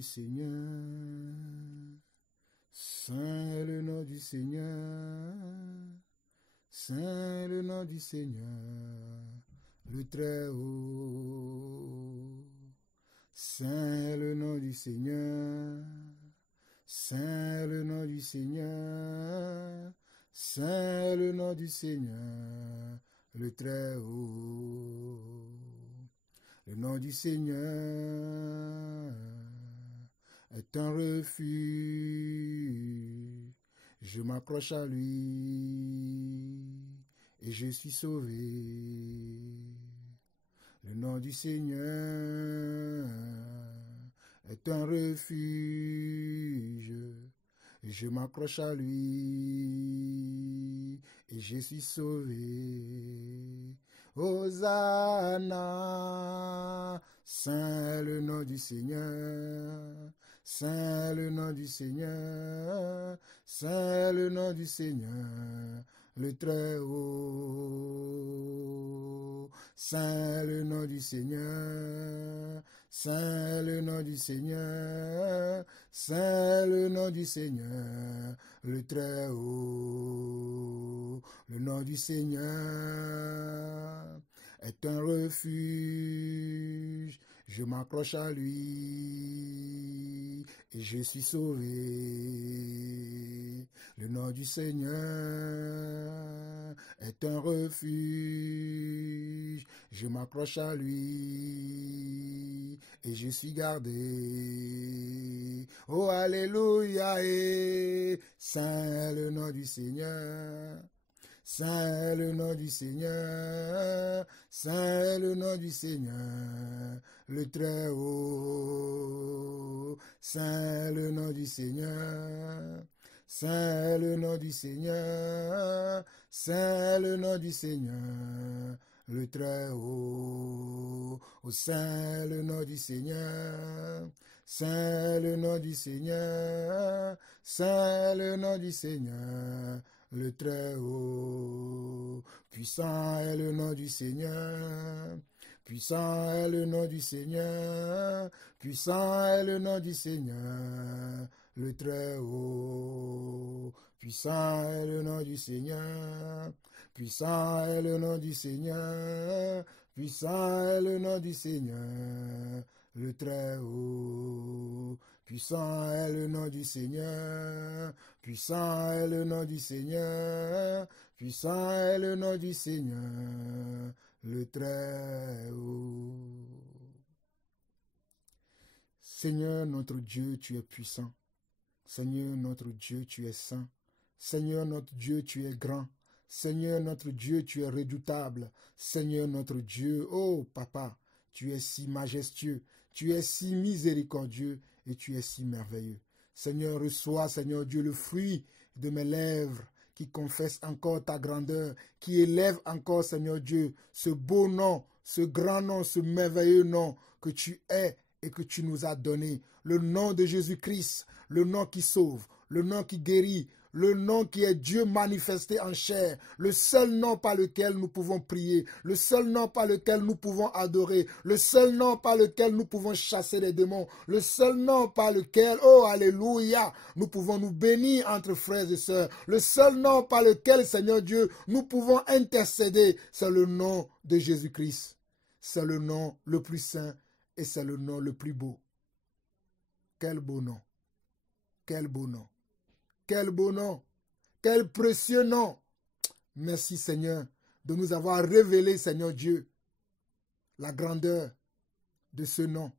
du Seigneur. Saint le nom du Seigneur. Saint le nom du Seigneur, le Très-Haut. Saint le nom du Seigneur. Saint le nom du Seigneur. Saint le nom du Seigneur, le Très-Haut. Le nom du Seigneur est un refuge. Je m'accroche à lui et je suis sauvé. Le nom du Seigneur est un refuge. Je m'accroche à lui et je suis sauvé. Hosanna, saint le nom du Seigneur. Saint le nom du Seigneur, saint le nom du Seigneur, le Très-Haut. Saint le nom du Seigneur, saint le nom du Seigneur, saint le nom du Seigneur, le Très-Haut. Le nom du Seigneur est un refuge. Je m'accroche à lui et je suis sauvé. Le nom du Seigneur est un refuge. Je m'accroche à lui et je suis gardé. Oh, alléluia, et saint le nom du Seigneur. Saint le nom du Seigneur, saint le nom du Seigneur, le Très-Haut. Saint le nom du Seigneur, saint le nom du Seigneur, saint le nom du Seigneur, le Très-Haut. Oh, saint le nom du Seigneur, saint le nom du Seigneur, saint le nom du Seigneur, le Très-Haut. Puissant est le nom du Seigneur, puissant est le nom du Seigneur, puissant est le nom du Seigneur, le Très-Haut. Puissant est le nom du Seigneur, puissant est le nom du Seigneur, puissant est le nom du Seigneur, le Très-Haut. Puissant est le nom du Seigneur, puissant est le nom du Seigneur, puissant est le nom du Seigneur, le Très-Haut. Seigneur notre Dieu, tu es puissant. Seigneur notre Dieu, tu es saint. Seigneur notre Dieu, tu es grand. Seigneur notre Dieu, tu es redoutable. Seigneur notre Dieu, oh Papa, tu es si majestueux, tu es si miséricordieux et tu es si merveilleux. Seigneur, reçois, Seigneur Dieu, le fruit de mes lèvres qui confesse encore ta grandeur, qui élève encore, Seigneur Dieu, ce beau nom, ce grand nom, ce merveilleux nom que tu es et que tu nous as donné. Le nom de Jésus-Christ, le nom qui sauve, le nom qui guérit, le nom qui est Dieu manifesté en chair, le seul nom par lequel nous pouvons prier, le seul nom par lequel nous pouvons adorer, le seul nom par lequel nous pouvons chasser les démons, le seul nom par lequel, oh alléluia, nous pouvons nous bénir entre frères et sœurs, le seul nom par lequel, Seigneur Dieu, nous pouvons intercéder, c'est le nom de Jésus-Christ. C'est le nom le plus saint et c'est le nom le plus beau. Quel beau nom! Quel beau nom! Quel beau nom, quel précieux nom. Merci Seigneur de nous avoir révélé, Seigneur Dieu, la grandeur de ce nom.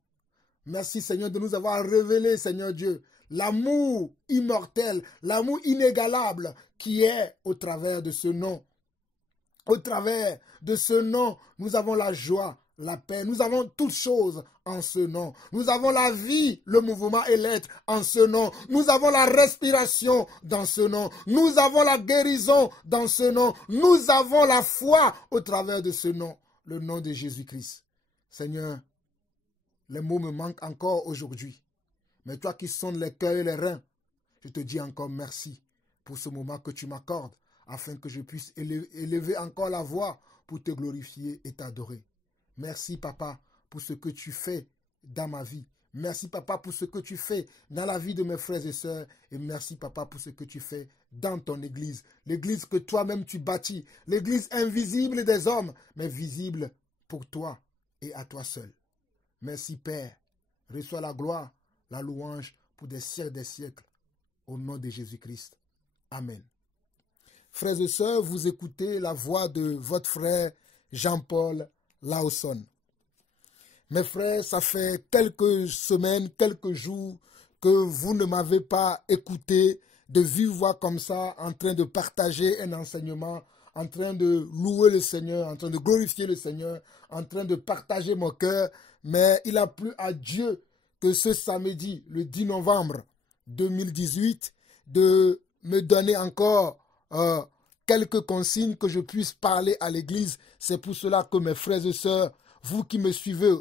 Merci Seigneur de nous avoir révélé, Seigneur Dieu, l'amour immortel, l'amour inégalable qui est au travers de ce nom. Au travers de ce nom, nous avons la joie, la paix. Nous avons toutes choses en ce nom. Nous avons la vie, le mouvement et l'être en ce nom. Nous avons la respiration dans ce nom. Nous avons la guérison dans ce nom. Nous avons la foi au travers de ce nom, le nom de Jésus-Christ. Seigneur, les mots me manquent encore aujourd'hui. Mais toi qui sondes les cœurs et les reins, je te dis encore merci pour ce moment que tu m'accordes afin que je puisse élever encore la voix pour te glorifier et t'adorer. Merci, Papa, pour ce que tu fais dans ma vie. Merci, Papa, pour ce que tu fais dans la vie de mes frères et sœurs. Et merci, Papa, pour ce que tu fais dans ton Église. L'Église que toi-même tu bâtis. L'Église invisible des hommes, mais visible pour toi et à toi seul. Merci, Père. Reçois la gloire, la louange pour des siècles des siècles. Au nom de Jésus-Christ. Amen. Frères et sœurs, vous écoutez la voix de votre frère Jean-Paul Laosson. Mes frères, ça fait quelques semaines, quelques jours que vous ne m'avez pas écouté de vive voix comme ça, en train de partager un enseignement, en train de louer le Seigneur, en train de glorifier le Seigneur, en train de partager mon cœur. Mais il a plu à Dieu que ce samedi, le 10 novembre 2018, de me donner encore quelques consignes que je puisse parler à l'église. C'est pour cela que mes frères et sœurs, vous qui me suivez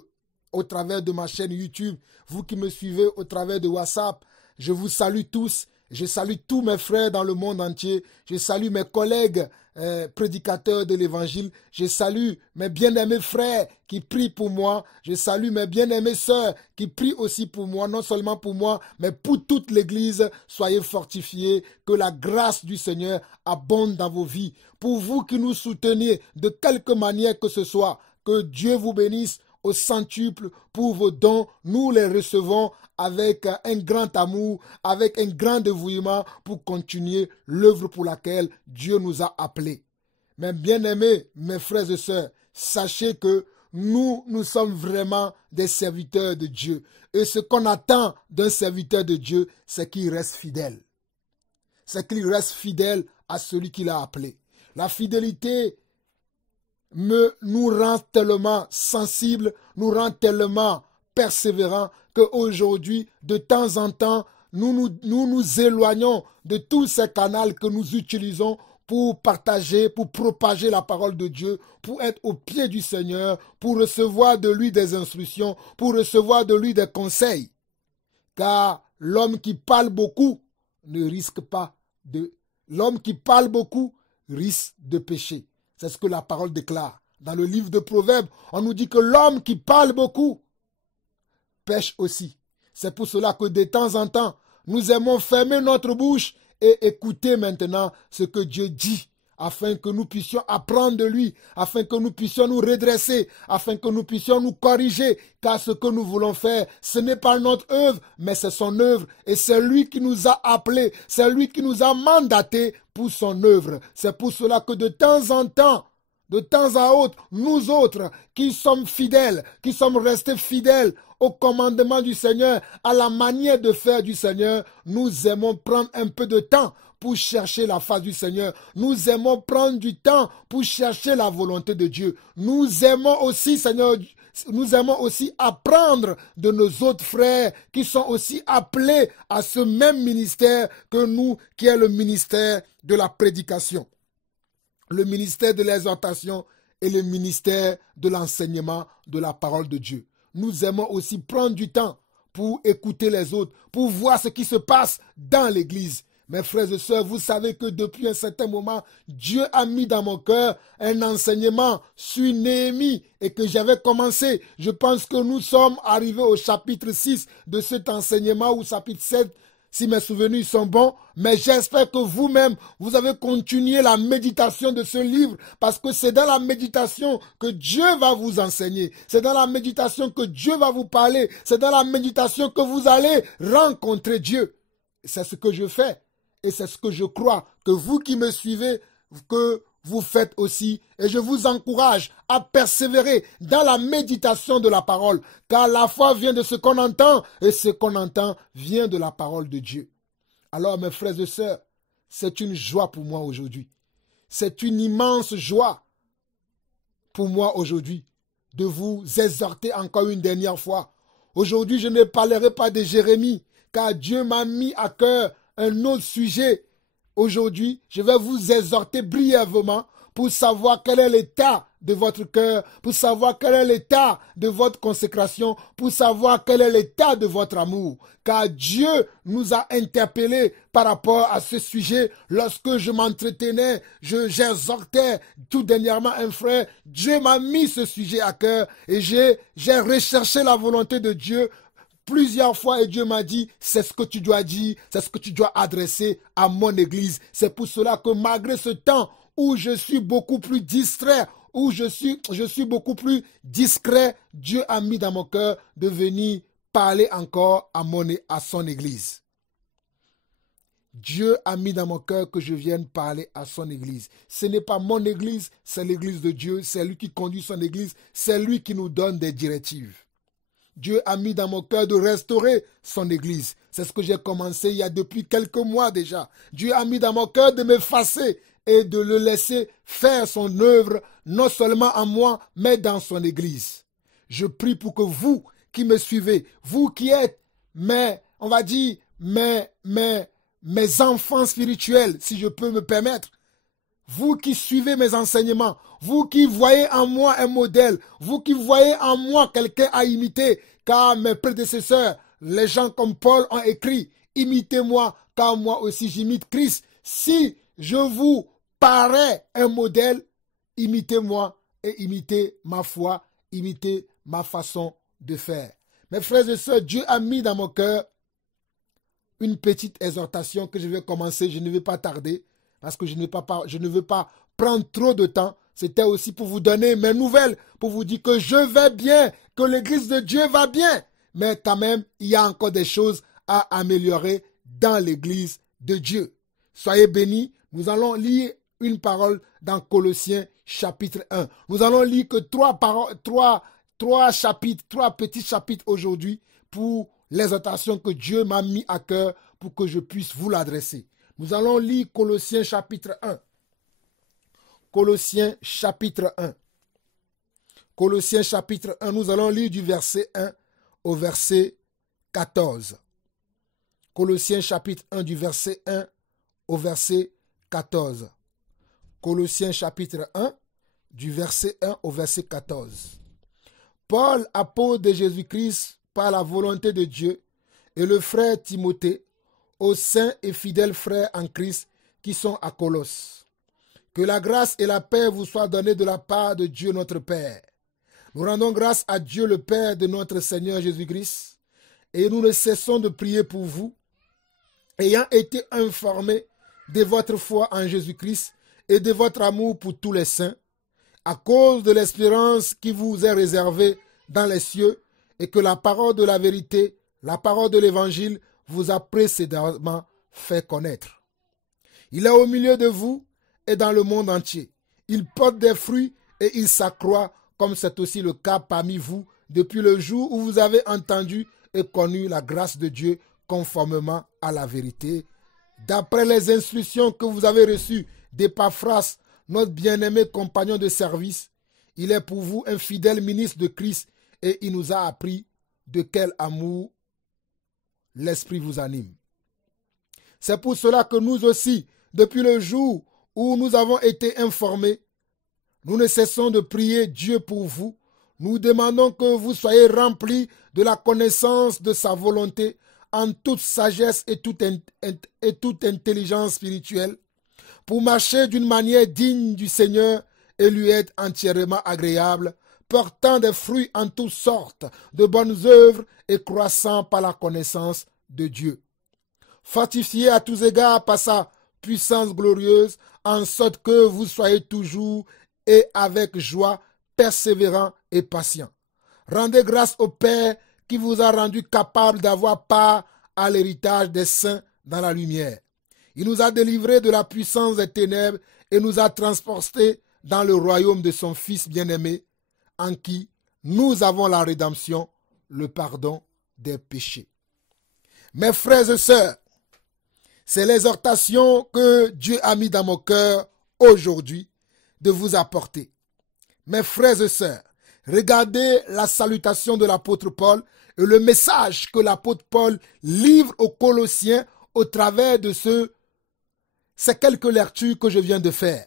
au travers de ma chaîne YouTube, vous qui me suivez au travers de WhatsApp, je vous salue tous. Je salue tous mes frères dans le monde entier. Je salue mes collègues prédicateurs de l'évangile. Je salue mes bien-aimés frères qui prient pour moi. Je salue mes bien-aimées sœurs qui prient aussi pour moi, non seulement pour moi, mais pour toute l'église. Soyez fortifiés, que la grâce du Seigneur abonde dans vos vies. Pour vous qui nous soutenez de quelque manière que ce soit, que Dieu vous bénisse au centuple pour vos dons. Nous les recevons avec un grand amour, avec un grand dévouement pour continuer l'œuvre pour laquelle Dieu nous a appelés. Mes bien-aimés, mes frères et sœurs, sachez que nous sommes vraiment des serviteurs de Dieu. Et ce qu'on attend d'un serviteur de Dieu, c'est qu'il reste fidèle. C'est qu'il reste fidèle à celui qui l'a appelé. La fidélité nous rend tellement sensibles, nous rend tellement persévérants qu'aujourd'hui, de temps en temps, nous éloignons de tous ces canaux que nous utilisons pour partager, pour propager la parole de Dieu, pour être au pied du Seigneur, pour recevoir de lui des instructions, pour recevoir de lui des conseils. Car l'homme qui parle beaucoup ne risque pas de... L'homme qui parle beaucoup risque de pécher. C'est ce que la parole déclare. Dans le livre de Proverbes, on nous dit que l'homme qui parle beaucoup pêche aussi. C'est pour cela que de temps en temps, nous aimons fermer notre bouche et écouter maintenant ce que Dieu dit, afin que nous puissions apprendre de lui, afin que nous puissions nous redresser, afin que nous puissions nous corriger, car ce que nous voulons faire, ce n'est pas notre œuvre, mais c'est son œuvre, et c'est lui qui nous a appelés, c'est lui qui nous a mandatés pour son œuvre. C'est pour cela que de temps à autre, nous autres qui sommes fidèles, qui sommes restés fidèles au commandement du Seigneur, à la manière de faire du Seigneur, nous aimons prendre un peu de temps pour chercher la face du Seigneur. Nous aimons prendre du temps pour chercher la volonté de Dieu. Nous aimons aussi, Seigneur, nous aimons aussi apprendre de nos autres frères qui sont aussi appelés à ce même ministère que nous, qui est le ministère de la prédication, le ministère de l'exhortation et le ministère de l'enseignement de la parole de Dieu. Nous aimons aussi prendre du temps pour écouter les autres, pour voir ce qui se passe dans l'église. Mes frères et sœurs, vous savez que depuis un certain moment, Dieu a mis dans mon cœur un enseignement sur Néhémie et que j'avais commencé. Je pense que nous sommes arrivés au chapitre 6 de cet enseignement ou chapitre 7, si mes souvenirs sont bons. Mais j'espère que vous-même, vous avez continué la méditation de ce livre parce que c'est dans la méditation que Dieu va vous enseigner. C'est dans la méditation que Dieu va vous parler. C'est dans la méditation que vous allez rencontrer Dieu. C'est ce que je fais. Et c'est ce que je crois que vous qui me suivez, que vous faites aussi. Et je vous encourage à persévérer dans la méditation de la parole. Car la foi vient de ce qu'on entend et ce qu'on entend vient de la parole de Dieu. Alors mes frères et sœurs, c'est une joie pour moi aujourd'hui. C'est une immense joie pour moi aujourd'hui de vous exhorter encore une dernière fois. Aujourd'hui, je ne parlerai pas de Jérémie car Dieu m'a mis à cœur un autre sujet. Aujourd'hui, je vais vous exhorter brièvement pour savoir quel est l'état de votre cœur, pour savoir quel est l'état de votre consécration, pour savoir quel est l'état de votre amour. Car Dieu nous a interpellés par rapport à ce sujet. Lorsque je m'entretenais, j'exhortais tout dernièrement un frère. Dieu m'a mis ce sujet à cœur et j'ai recherché la volonté de Dieu plusieurs fois et Dieu m'a dit, c'est ce que tu dois dire, c'est ce que tu dois adresser à mon église. C'est pour cela que malgré ce temps où je suis beaucoup plus distrait, où je suis beaucoup plus discret, Dieu a mis dans mon cœur de venir parler encore à son église. Dieu a mis dans mon cœur que je vienne parler à son église. Ce n'est pas mon église, c'est l'église de Dieu. C'est lui qui conduit son église. C'est lui qui nous donne des directives. Dieu a mis dans mon cœur de restaurer son église. C'est ce que j'ai commencé il y a depuis quelques mois déjà. Dieu a mis dans mon cœur de m'effacer et de le laisser faire son œuvre, non seulement en moi, mais dans son église. Je prie pour que vous qui me suivez, vous qui êtes on va dire, mes enfants spirituels, si je peux me permettre, vous qui suivez mes enseignements, vous qui voyez en moi un modèle, vous qui voyez en moi quelqu'un à imiter, car mes prédécesseurs, les gens comme Paul ont écrit, imitez-moi, car moi aussi j'imite Christ. Si je vous parais un modèle, imitez-moi et imitez ma foi, imitez ma façon de faire. Mes frères et sœurs, Dieu a mis dans mon cœur une petite exhortation que je vais commencer, je ne vais pas tarder, parce que je ne veux pas prendre trop de temps. C'était aussi pour vous donner mes nouvelles, pour vous dire que je vais bien, que l'église de Dieu va bien. Mais quand même, il y a encore des choses à améliorer dans l'église de Dieu. Soyez bénis, nous allons lire une parole dans Colossiens chapitre 1. Nous allons lire que trois petits chapitres aujourd'hui pour l'exhortation que Dieu m'a mis à cœur pour que je puisse vous l'adresser. Nous allons lire Colossiens chapitre 1. Colossiens chapitre 1. Colossiens chapitre 1, nous allons lire du verset 1 au verset 14. Colossiens chapitre 1 du verset 1 au verset 14. Colossiens chapitre 1 du verset 1 au verset 14. Paul, apôtre de Jésus-Christ, par la volonté de Dieu, et le frère Timothée, aux saints et fidèles frères en Christ qui sont à Colosse. Que la grâce et la paix vous soient données de la part de Dieu notre Père. Nous rendons grâce à Dieu le Père de notre Seigneur Jésus-Christ, et nous ne cessons de prier pour vous, ayant été informés de votre foi en Jésus-Christ et de votre amour pour tous les saints, à cause de l'espérance qui vous est réservée dans les cieux, et que la parole de la vérité, la parole de l'évangile, vous a précédemment fait connaître. Il est au milieu de vous et dans le monde entier. Il porte des fruits et il s'accroît, comme c'est aussi le cas parmi vous, depuis le jour où vous avez entendu et connu la grâce de Dieu conformément à la vérité. D'après les instructions que vous avez reçues d'Épaphras, notre bien-aimé compagnon de service, il est pour vous un fidèle ministre de Christ et il nous a appris de quel amour l'Esprit vous anime. C'est pour cela que nous aussi, depuis le jour où nous avons été informés, nous ne cessons de prier Dieu pour vous. Nous demandons que vous soyez remplis de la connaissance de sa volonté en toute sagesse et toute intelligence spirituelle, pour marcher d'une manière digne du Seigneur et lui être entièrement agréable, portant des fruits en toutes sortes de bonnes œuvres et croissant par la connaissance de Dieu. Fortifiés à tous égards par sa puissance glorieuse, en sorte que vous soyez toujours et avec joie, persévérants et patients. Rendez grâce au Père qui vous a rendu capable d'avoir part à l'héritage des saints dans la lumière. Il nous a délivrés de la puissance des ténèbres et nous a transportés dans le royaume de son Fils bien-aimé, en qui nous avons la rédemption, le pardon des péchés. Mes frères et sœurs, c'est l'exhortation que Dieu a mis dans mon cœur aujourd'hui de vous apporter. Mes frères et sœurs, regardez la salutation de l'apôtre Paul et le message que l'apôtre Paul livre aux Colossiens au travers de ces quelques lectures que je viens de faire.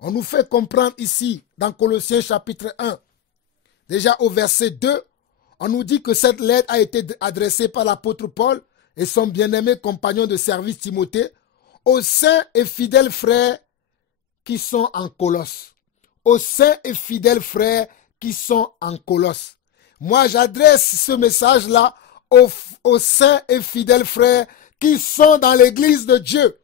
On nous fait comprendre ici, dans Colossiens chapitre 1, déjà au verset 2, on nous dit que cette lettre a été adressée par l'apôtre Paul et son bien-aimé compagnon de service Timothée aux saints et fidèles frères qui sont en Colosse. Aux saints et fidèles frères qui sont en Colosse. Moi, j'adresse ce message-là aux saints et fidèles frères qui sont dans l'église de Dieu.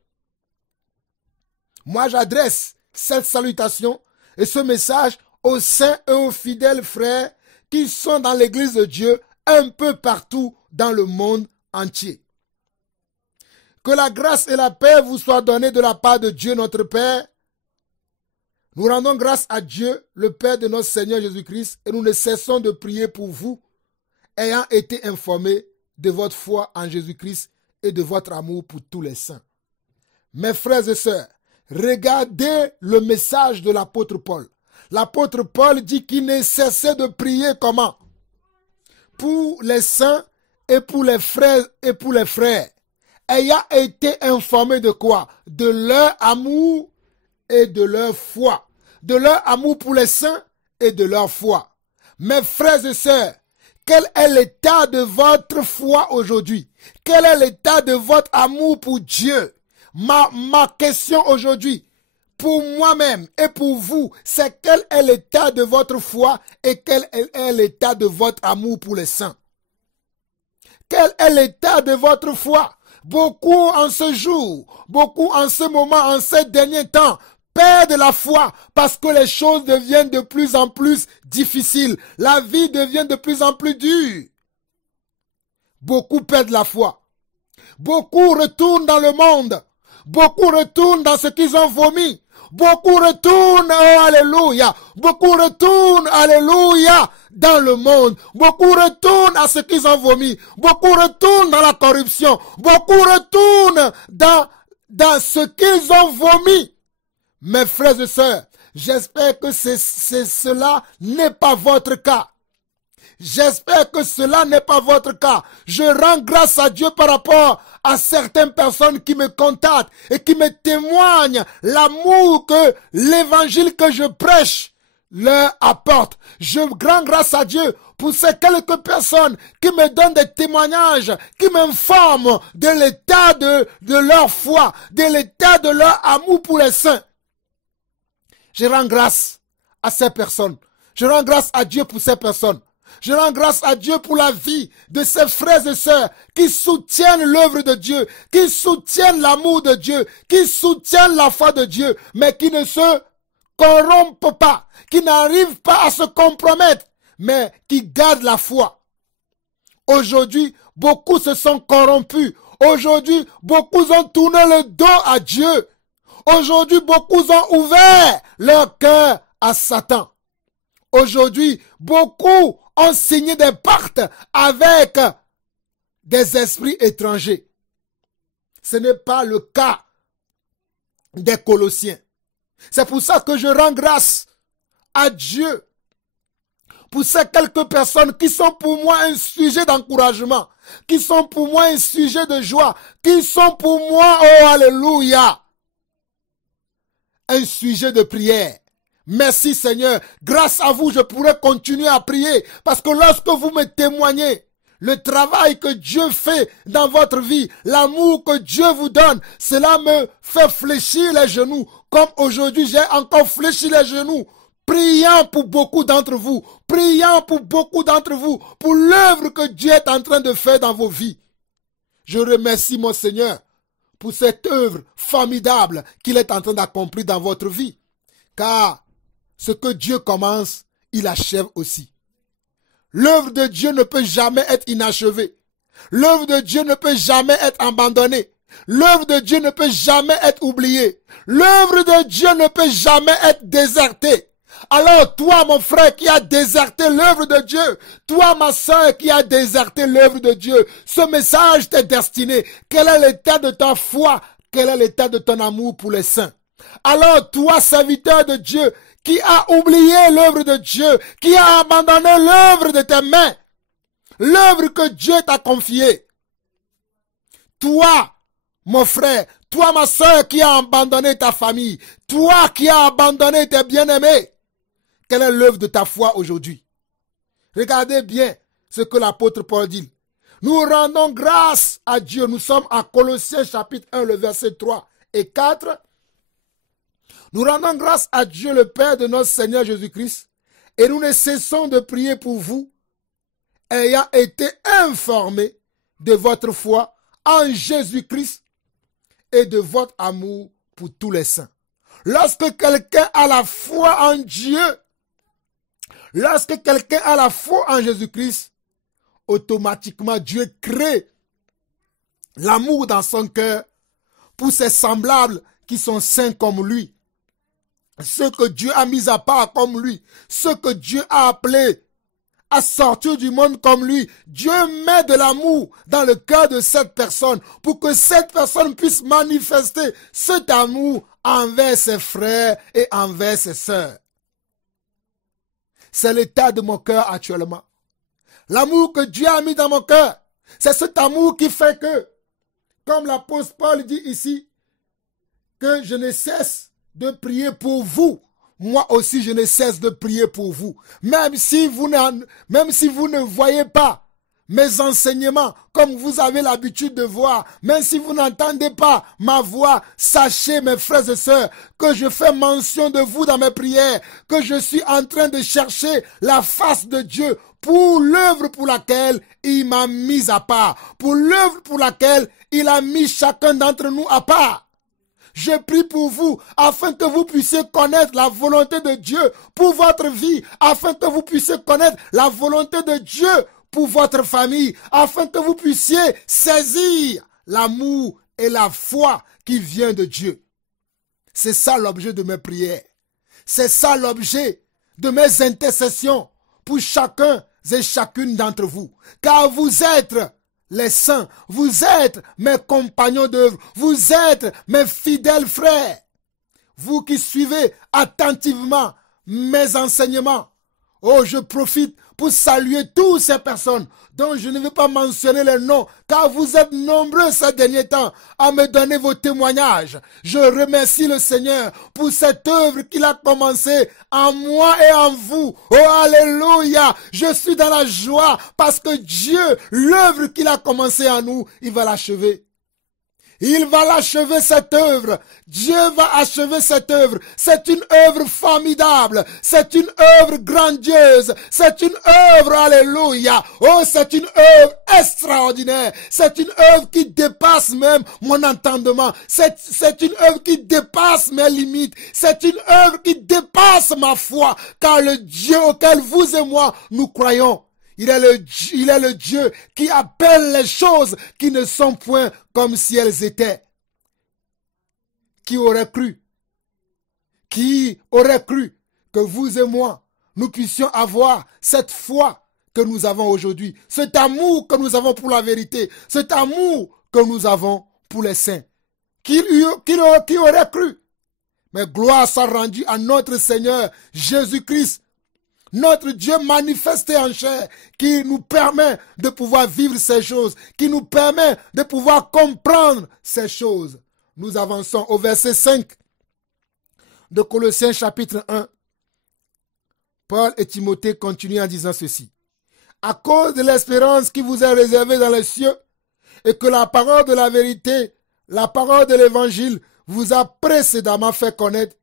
Moi, j'adresse cette salutation et ce message aux saints et aux fidèles frères qui sont dans l'église de Dieu un peu partout dans le monde entier. Que la grâce et la paix vous soient données de la part de Dieu notre Père. Nous rendons grâce à Dieu, le Père de notre Seigneur Jésus-Christ, et nous ne cessons de prier pour vous, ayant été informés de votre foi en Jésus-Christ et de votre amour pour tous les saints. Mes frères et sœurs, regardez le message de l'apôtre Paul. L'apôtre Paul dit qu'il ne cessait de prier comment? Pour les saints et pour les frères ayant été informés de quoi? De leur amour et de leur foi. De leur amour pour les saints et de leur foi. Mes frères et sœurs, quel est l'état de votre foi aujourd'hui? Quel est l'état de votre amour pour Dieu? Ma question aujourd'hui, pour moi-même et pour vous, c'est quel est l'état de votre foi et quel est l'état de votre amour pour les saints? Quel est l'état de votre foi? Beaucoup en ce jour, beaucoup en ce moment, en ces derniers temps, perdent la foi parce que les choses deviennent de plus en plus difficiles. La vie devient de plus en plus dure. Beaucoup perdent la foi. Beaucoup retournent dans le monde. Beaucoup retournent dans ce qu'ils ont vomi. Beaucoup retournent, oh alléluia, beaucoup retournent, alléluia, dans le monde. Beaucoup retournent à ce qu'ils ont vomi. Beaucoup retournent dans la corruption. Beaucoup retournent dans ce qu'ils ont vomi. Mes frères et sœurs, j'espère que cela n'est pas votre cas. J'espère que cela n'est pas votre cas. Je rends grâce à Dieu par rapport à certaines personnes qui me contactent et qui me témoignent l'amour que l'évangile que je prêche leur apporte. Je rends grâce à Dieu pour ces quelques personnes qui me donnent des témoignages, qui m'informent de l'état de leur foi, de l'état de leur amour pour les saints. Je rends grâce à ces personnes. Je rends grâce à Dieu pour ces personnes. Je rends grâce à Dieu pour la vie de ces frères et sœurs qui soutiennent l'œuvre de Dieu, qui soutiennent l'amour de Dieu, qui soutiennent la foi de Dieu, mais qui ne se corrompent pas, qui n'arrivent pas à se compromettre, mais qui gardent la foi. Aujourd'hui, beaucoup se sont corrompus. Aujourd'hui, beaucoup ont tourné le dos à Dieu. Aujourd'hui, beaucoup ont ouvert leur cœur à Satan. Aujourd'hui, beaucoup ont signé des pactes avec des esprits étrangers. Ce n'est pas le cas des Colossiens. C'est pour ça que je rends grâce à Dieu pour ces quelques personnes qui sont pour moi un sujet d'encouragement, qui sont pour moi un sujet de joie, qui sont pour moi, oh alléluia, un sujet de prière. Merci Seigneur. Grâce à vous, je pourrai continuer à prier. Parce que lorsque vous me témoignez, le travail que Dieu fait dans votre vie, l'amour que Dieu vous donne, cela me fait fléchir les genoux. Comme aujourd'hui, j'ai encore fléchi les genoux. Priant pour beaucoup d'entre vous. Priant pour beaucoup d'entre vous. Pour l'œuvre que Dieu est en train de faire dans vos vies. Je remercie mon Seigneur pour cette œuvre formidable qu'il est en train d'accomplir dans votre vie. Car ce que Dieu commence, il achève aussi. L'œuvre de Dieu ne peut jamais être inachevée. L'œuvre de Dieu ne peut jamais être abandonnée. L'œuvre de Dieu ne peut jamais être oubliée. L'œuvre de Dieu ne peut jamais être désertée. Alors toi, mon frère qui a déserté l'œuvre de Dieu, toi, ma soeur qui a déserté l'œuvre de Dieu, ce message t'est destiné. Quel est l'état de ta foi? Quel est l'état de ton amour pour les saints? Alors toi, serviteur de Dieu, qui a oublié l'œuvre de Dieu, qui a abandonné l'œuvre de tes mains, l'œuvre que Dieu t'a confiée. Toi, mon frère, toi, ma soeur, qui a abandonné ta famille, toi qui as abandonné tes bien-aimés, quelle est l'œuvre de ta foi aujourd'hui? Regardez bien ce que l'apôtre Paul dit. Nous rendons grâce à Dieu. Nous sommes à Colossiens chapitre 1, le verset 3 et 4. Nous rendons grâce à Dieu le Père de notre Seigneur Jésus-Christ et nous ne cessons de prier pour vous, ayant été informés de votre foi en Jésus-Christ et de votre amour pour tous les saints. Lorsque quelqu'un a la foi en Dieu, lorsque quelqu'un a la foi en Jésus-Christ, automatiquement Dieu crée l'amour dans son cœur pour ses semblables qui sont saints comme lui. Ceux que Dieu a mis à part comme lui, ceux que Dieu a appelés à sortir du monde comme lui. Dieu met de l'amour dans le cœur de cette personne pour que cette personne puisse manifester cet amour envers ses frères et envers ses sœurs. C'est l'état de mon cœur actuellement. L'amour que Dieu a mis dans mon cœur, c'est cet amour qui fait que, comme l'apôtre Paul dit ici, que je ne cesse de prier pour vous. Moi aussi, je ne cesse de prier pour vous. Même si vous ne voyez pas mes enseignements comme vous avez l'habitude de voir, même si vous n'entendez pas ma voix, sachez, mes frères et sœurs, que je fais mention de vous dans mes prières, que je suis en train de chercher la face de Dieu pour l'œuvre pour laquelle il m'a mis à part, pour l'œuvre pour laquelle il a mis chacun d'entre nous à part. Je prie pour vous afin que vous puissiez connaître la volonté de Dieu pour votre vie, afin que vous puissiez connaître la volonté de Dieu pour votre famille, afin que vous puissiez saisir l'amour et la foi qui vient de Dieu. C'est ça l'objet de mes prières. C'est ça l'objet de mes intercessions pour chacun et chacune d'entre vous. Car vous êtes les saints, vous êtes mes compagnons d'œuvre, vous êtes mes fidèles frères. Vous qui suivez attentivement mes enseignements. Oh, je profite pour saluer toutes ces personnes dont je ne vais pas mentionner les noms, car vous êtes nombreux ces derniers temps à me donner vos témoignages. Je remercie le Seigneur pour cette œuvre qu'il a commencée en moi et en vous. Oh, alléluia! Je suis dans la joie parce que Dieu, l'œuvre qu'il a commencée en nous, il va l'achever. Il va l'achever cette œuvre. Dieu va achever cette œuvre. C'est une œuvre formidable. C'est une œuvre grandiose. C'est une œuvre, alléluia. Oh, c'est une œuvre extraordinaire. C'est une œuvre qui dépasse même mon entendement. C'est une œuvre qui dépasse mes limites. C'est une œuvre qui dépasse ma foi. Car le Dieu auquel vous et moi, nous croyons, il est le Dieu qui appelle les choses qui ne sont point comme si elles étaient. Qui aurait cru que vous et moi, nous puissions avoir cette foi que nous avons aujourd'hui, cet amour que nous avons pour la vérité, cet amour que nous avons pour les saints. Qui aurait cru? Mais gloire soit rendue à notre Seigneur Jésus-Christ, notre Dieu manifesté en chair, qui nous permet de pouvoir vivre ces choses, qui nous permet de pouvoir comprendre ces choses. Nous avançons au verset 5 de Colossiens chapitre 1. Paul et Timothée continuent en disant ceci. À cause de l'espérance qui vous est réservée dans les cieux, et que la parole de la vérité, la parole de l'évangile vous a précédemment fait connaître,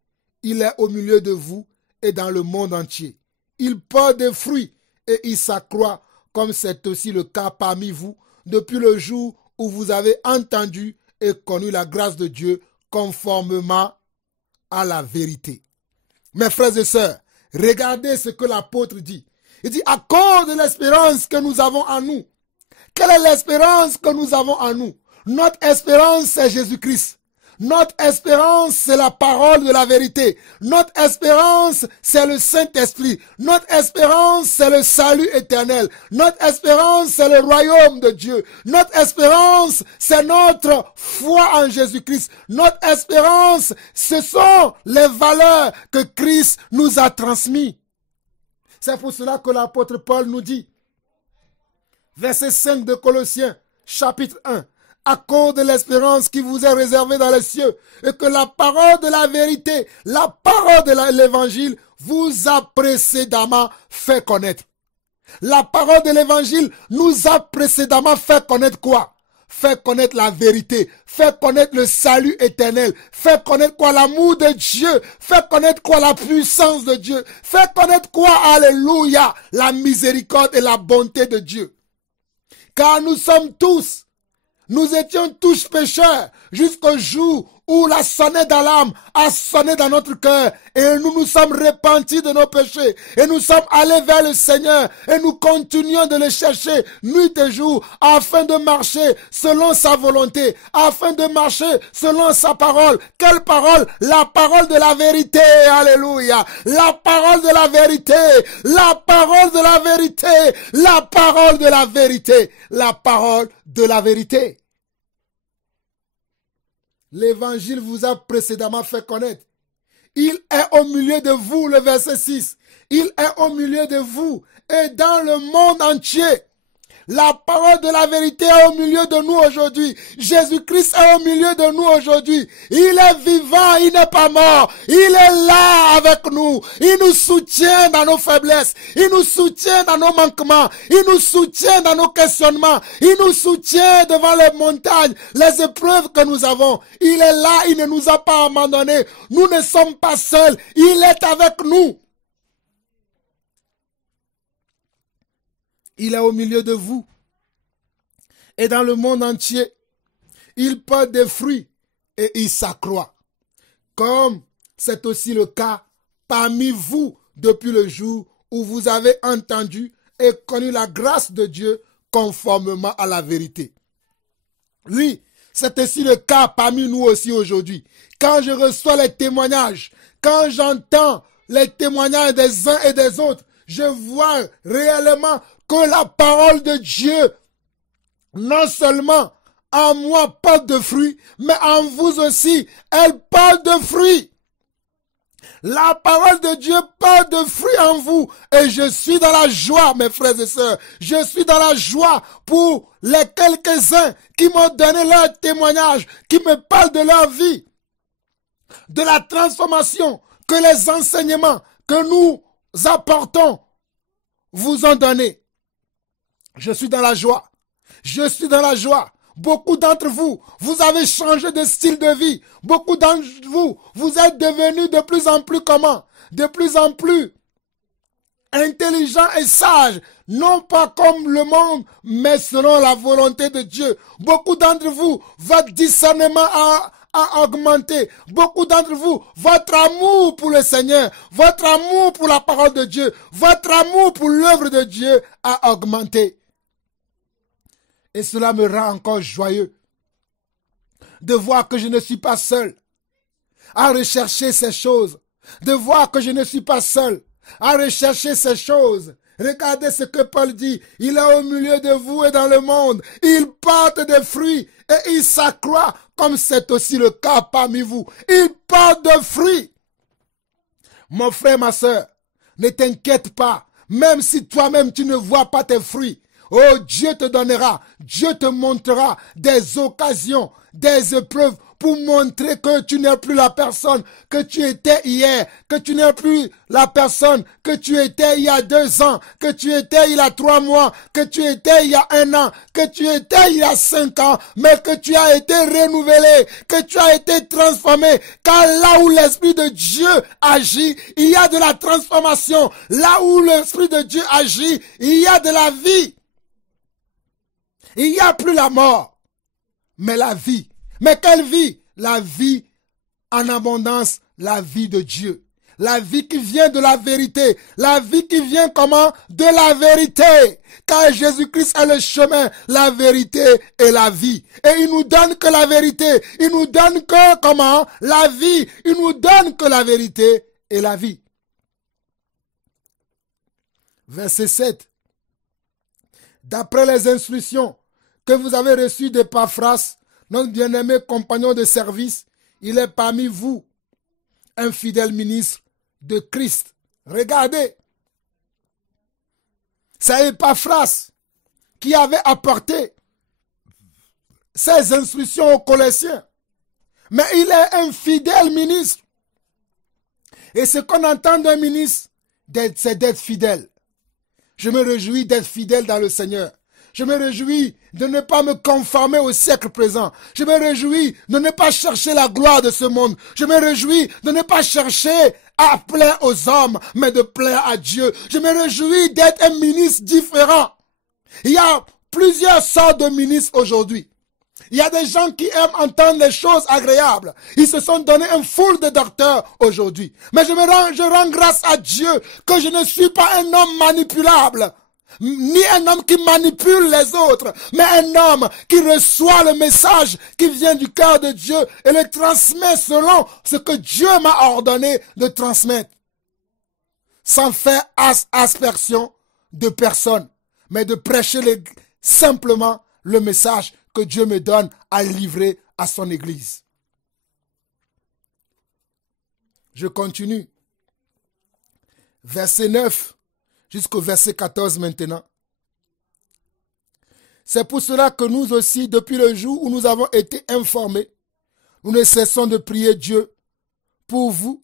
il est au milieu de vous et dans le monde entier. Il porte des fruits et il s'accroît, comme c'est aussi le cas parmi vous, depuis le jour où vous avez entendu et connu la grâce de Dieu conformément à la vérité. Mes frères et sœurs, regardez ce que l'apôtre dit. Il dit, à cause de l'espérance que nous avons en nous. Quelle est l'espérance que nous avons en nous? Notre espérance, c'est Jésus-Christ. Notre espérance, c'est la parole de la vérité. Notre espérance, c'est le Saint-Esprit. Notre espérance, c'est le salut éternel. Notre espérance, c'est le royaume de Dieu. Notre espérance, c'est notre foi en Jésus-Christ. Notre espérance, ce sont les valeurs que Christ nous a transmises. C'est pour cela que l'apôtre Paul nous dit, verset 5 de Colossiens, chapitre 1, à cause de l'espérance qui vous est réservée dans les cieux, et que la parole de la vérité, la parole de l'évangile vous a précédemment fait connaître. La parole de l'évangile nous a précédemment fait connaître quoi? Fait connaître la vérité, fait connaître le salut éternel, fait connaître quoi? L'amour de Dieu, fait connaître quoi? La puissance de Dieu, fait connaître quoi? Alléluia, la miséricorde et la bonté de Dieu. Car nous étions tous pécheurs jusqu'au jour où la sonnette d'alarme a sonné dans notre cœur et nous nous sommes repentis de nos péchés et nous sommes allés vers le Seigneur et nous continuons de le chercher nuit et jour afin de marcher selon sa volonté, afin de marcher selon sa parole. Quelle parole? La parole de la vérité. Alléluia. La parole de la vérité. La parole de la vérité. La parole de la vérité. La parole de la vérité. L'évangile vous a précédemment fait connaître. Il est au milieu de vous, le verset 6. Il est au milieu de vous et dans le monde entier. La parole de la vérité est au milieu de nous aujourd'hui. Jésus-Christ est au milieu de nous aujourd'hui. Il est vivant, il n'est pas mort. Il est là avec nous. Il nous soutient dans nos faiblesses. Il nous soutient dans nos manquements. Il nous soutient dans nos questionnements. Il nous soutient devant les montagnes, les épreuves que nous avons. Il est là, il ne nous a pas abandonnés. Nous ne sommes pas seuls. Il est avec nous. Il est au milieu de vous. Et dans le monde entier, il porte des fruits et il s'accroît. Comme c'est aussi le cas parmi vous depuis le jour où vous avez entendu et connu la grâce de Dieu conformément à la vérité. Oui, c'est aussi le cas parmi nous aussi aujourd'hui. Quand je reçois les témoignages, quand j'entends les témoignages des uns et des autres, je vois réellement que la parole de Dieu, non seulement en moi porte de fruits, mais en vous aussi, elle porte de fruits. La parole de Dieu porte de fruits en vous. Et je suis dans la joie, mes frères et sœurs. Je suis dans la joie pour les quelques-uns qui m'ont donné leur témoignage, qui me parlent de leur vie, de la transformation que les enseignements que nous apportons vous ont donné. Je suis dans la joie. Je suis dans la joie. Beaucoup d'entre vous, vous avez changé de style de vie. Beaucoup d'entre vous, vous êtes devenus de plus en plus comment? De plus en plus intelligents et sages. Non pas comme le monde, mais selon la volonté de Dieu. Beaucoup d'entre vous, votre discernement a augmenté. Beaucoup d'entre vous, votre amour pour le Seigneur, votre amour pour la parole de Dieu, votre amour pour l'œuvre de Dieu a augmenté. Et cela me rend encore joyeux de voir que je ne suis pas seul à rechercher ces choses, de voir que je ne suis pas seul à rechercher ces choses. Regardez ce que Paul dit, il est au milieu de vous et dans le monde, il porte des fruits et il s'accroît comme c'est aussi le cas parmi vous. Il porte des fruits. Mon frère, ma soeur, ne t'inquiète pas, même si toi-même tu ne vois pas tes fruits. Oh, Dieu te donnera, Dieu te montrera des occasions, des épreuves pour montrer que tu n'es plus la personne que tu étais hier, que tu n'es plus la personne que tu étais il y a 2 ans, que tu étais il y a 3 mois, que tu étais il y a 1 an, que tu étais il y a 5 ans, mais que tu as été renouvelé, que tu as été transformé, car là où l'Esprit de Dieu agit, il y a de la transformation. Là où l'Esprit de Dieu agit, il y a de la vie. Il n'y a plus la mort, mais la vie. Mais quelle vie? La vie en abondance, la vie de Dieu. La vie qui vient de la vérité. La vie qui vient comment? De la vérité. Car Jésus-Christ est le chemin, la vérité et la vie. Et il nous donne que la vérité. Il nous donne que comment? La vie. Il nous donne que la vérité et la vie. Verset 7. D'après les instructions que vous avez reçues d'Épaphras, notre bien-aimé compagnon de service, il est parmi vous, un fidèle ministre de Christ. Regardez, c'est Épaphras qui avait apporté ces instructions aux Colossiens. Mais il est un fidèle ministre. Et ce qu'on entend d'un ministre, c'est d'être fidèle. Je me réjouis d'être fidèle dans le Seigneur. Je me réjouis de ne pas me conformer au siècle présent. Je me réjouis de ne pas chercher la gloire de ce monde. Je me réjouis de ne pas chercher à plaire aux hommes, mais de plaire à Dieu. Je me réjouis d'être un ministre différent. Il y a plusieurs sortes de ministres aujourd'hui. Il y a des gens qui aiment entendre les choses agréables. Ils se sont donné un foule de docteurs aujourd'hui. Mais je rends grâce à Dieu que je ne suis pas un homme manipulable. Ni un homme qui manipule les autres, mais un homme qui reçoit le message qui vient du cœur de Dieu et le transmet selon ce que Dieu m'a ordonné de transmettre. Sans faire aspersion de personne, mais de prêcher simplement le message que Dieu me donne à livrer à son Église. Je continue. Verset 9 jusqu'au verset 14 maintenant. C'est pour cela que nous aussi, depuis le jour où nous avons été informés, nous ne cessons de prier Dieu pour vous.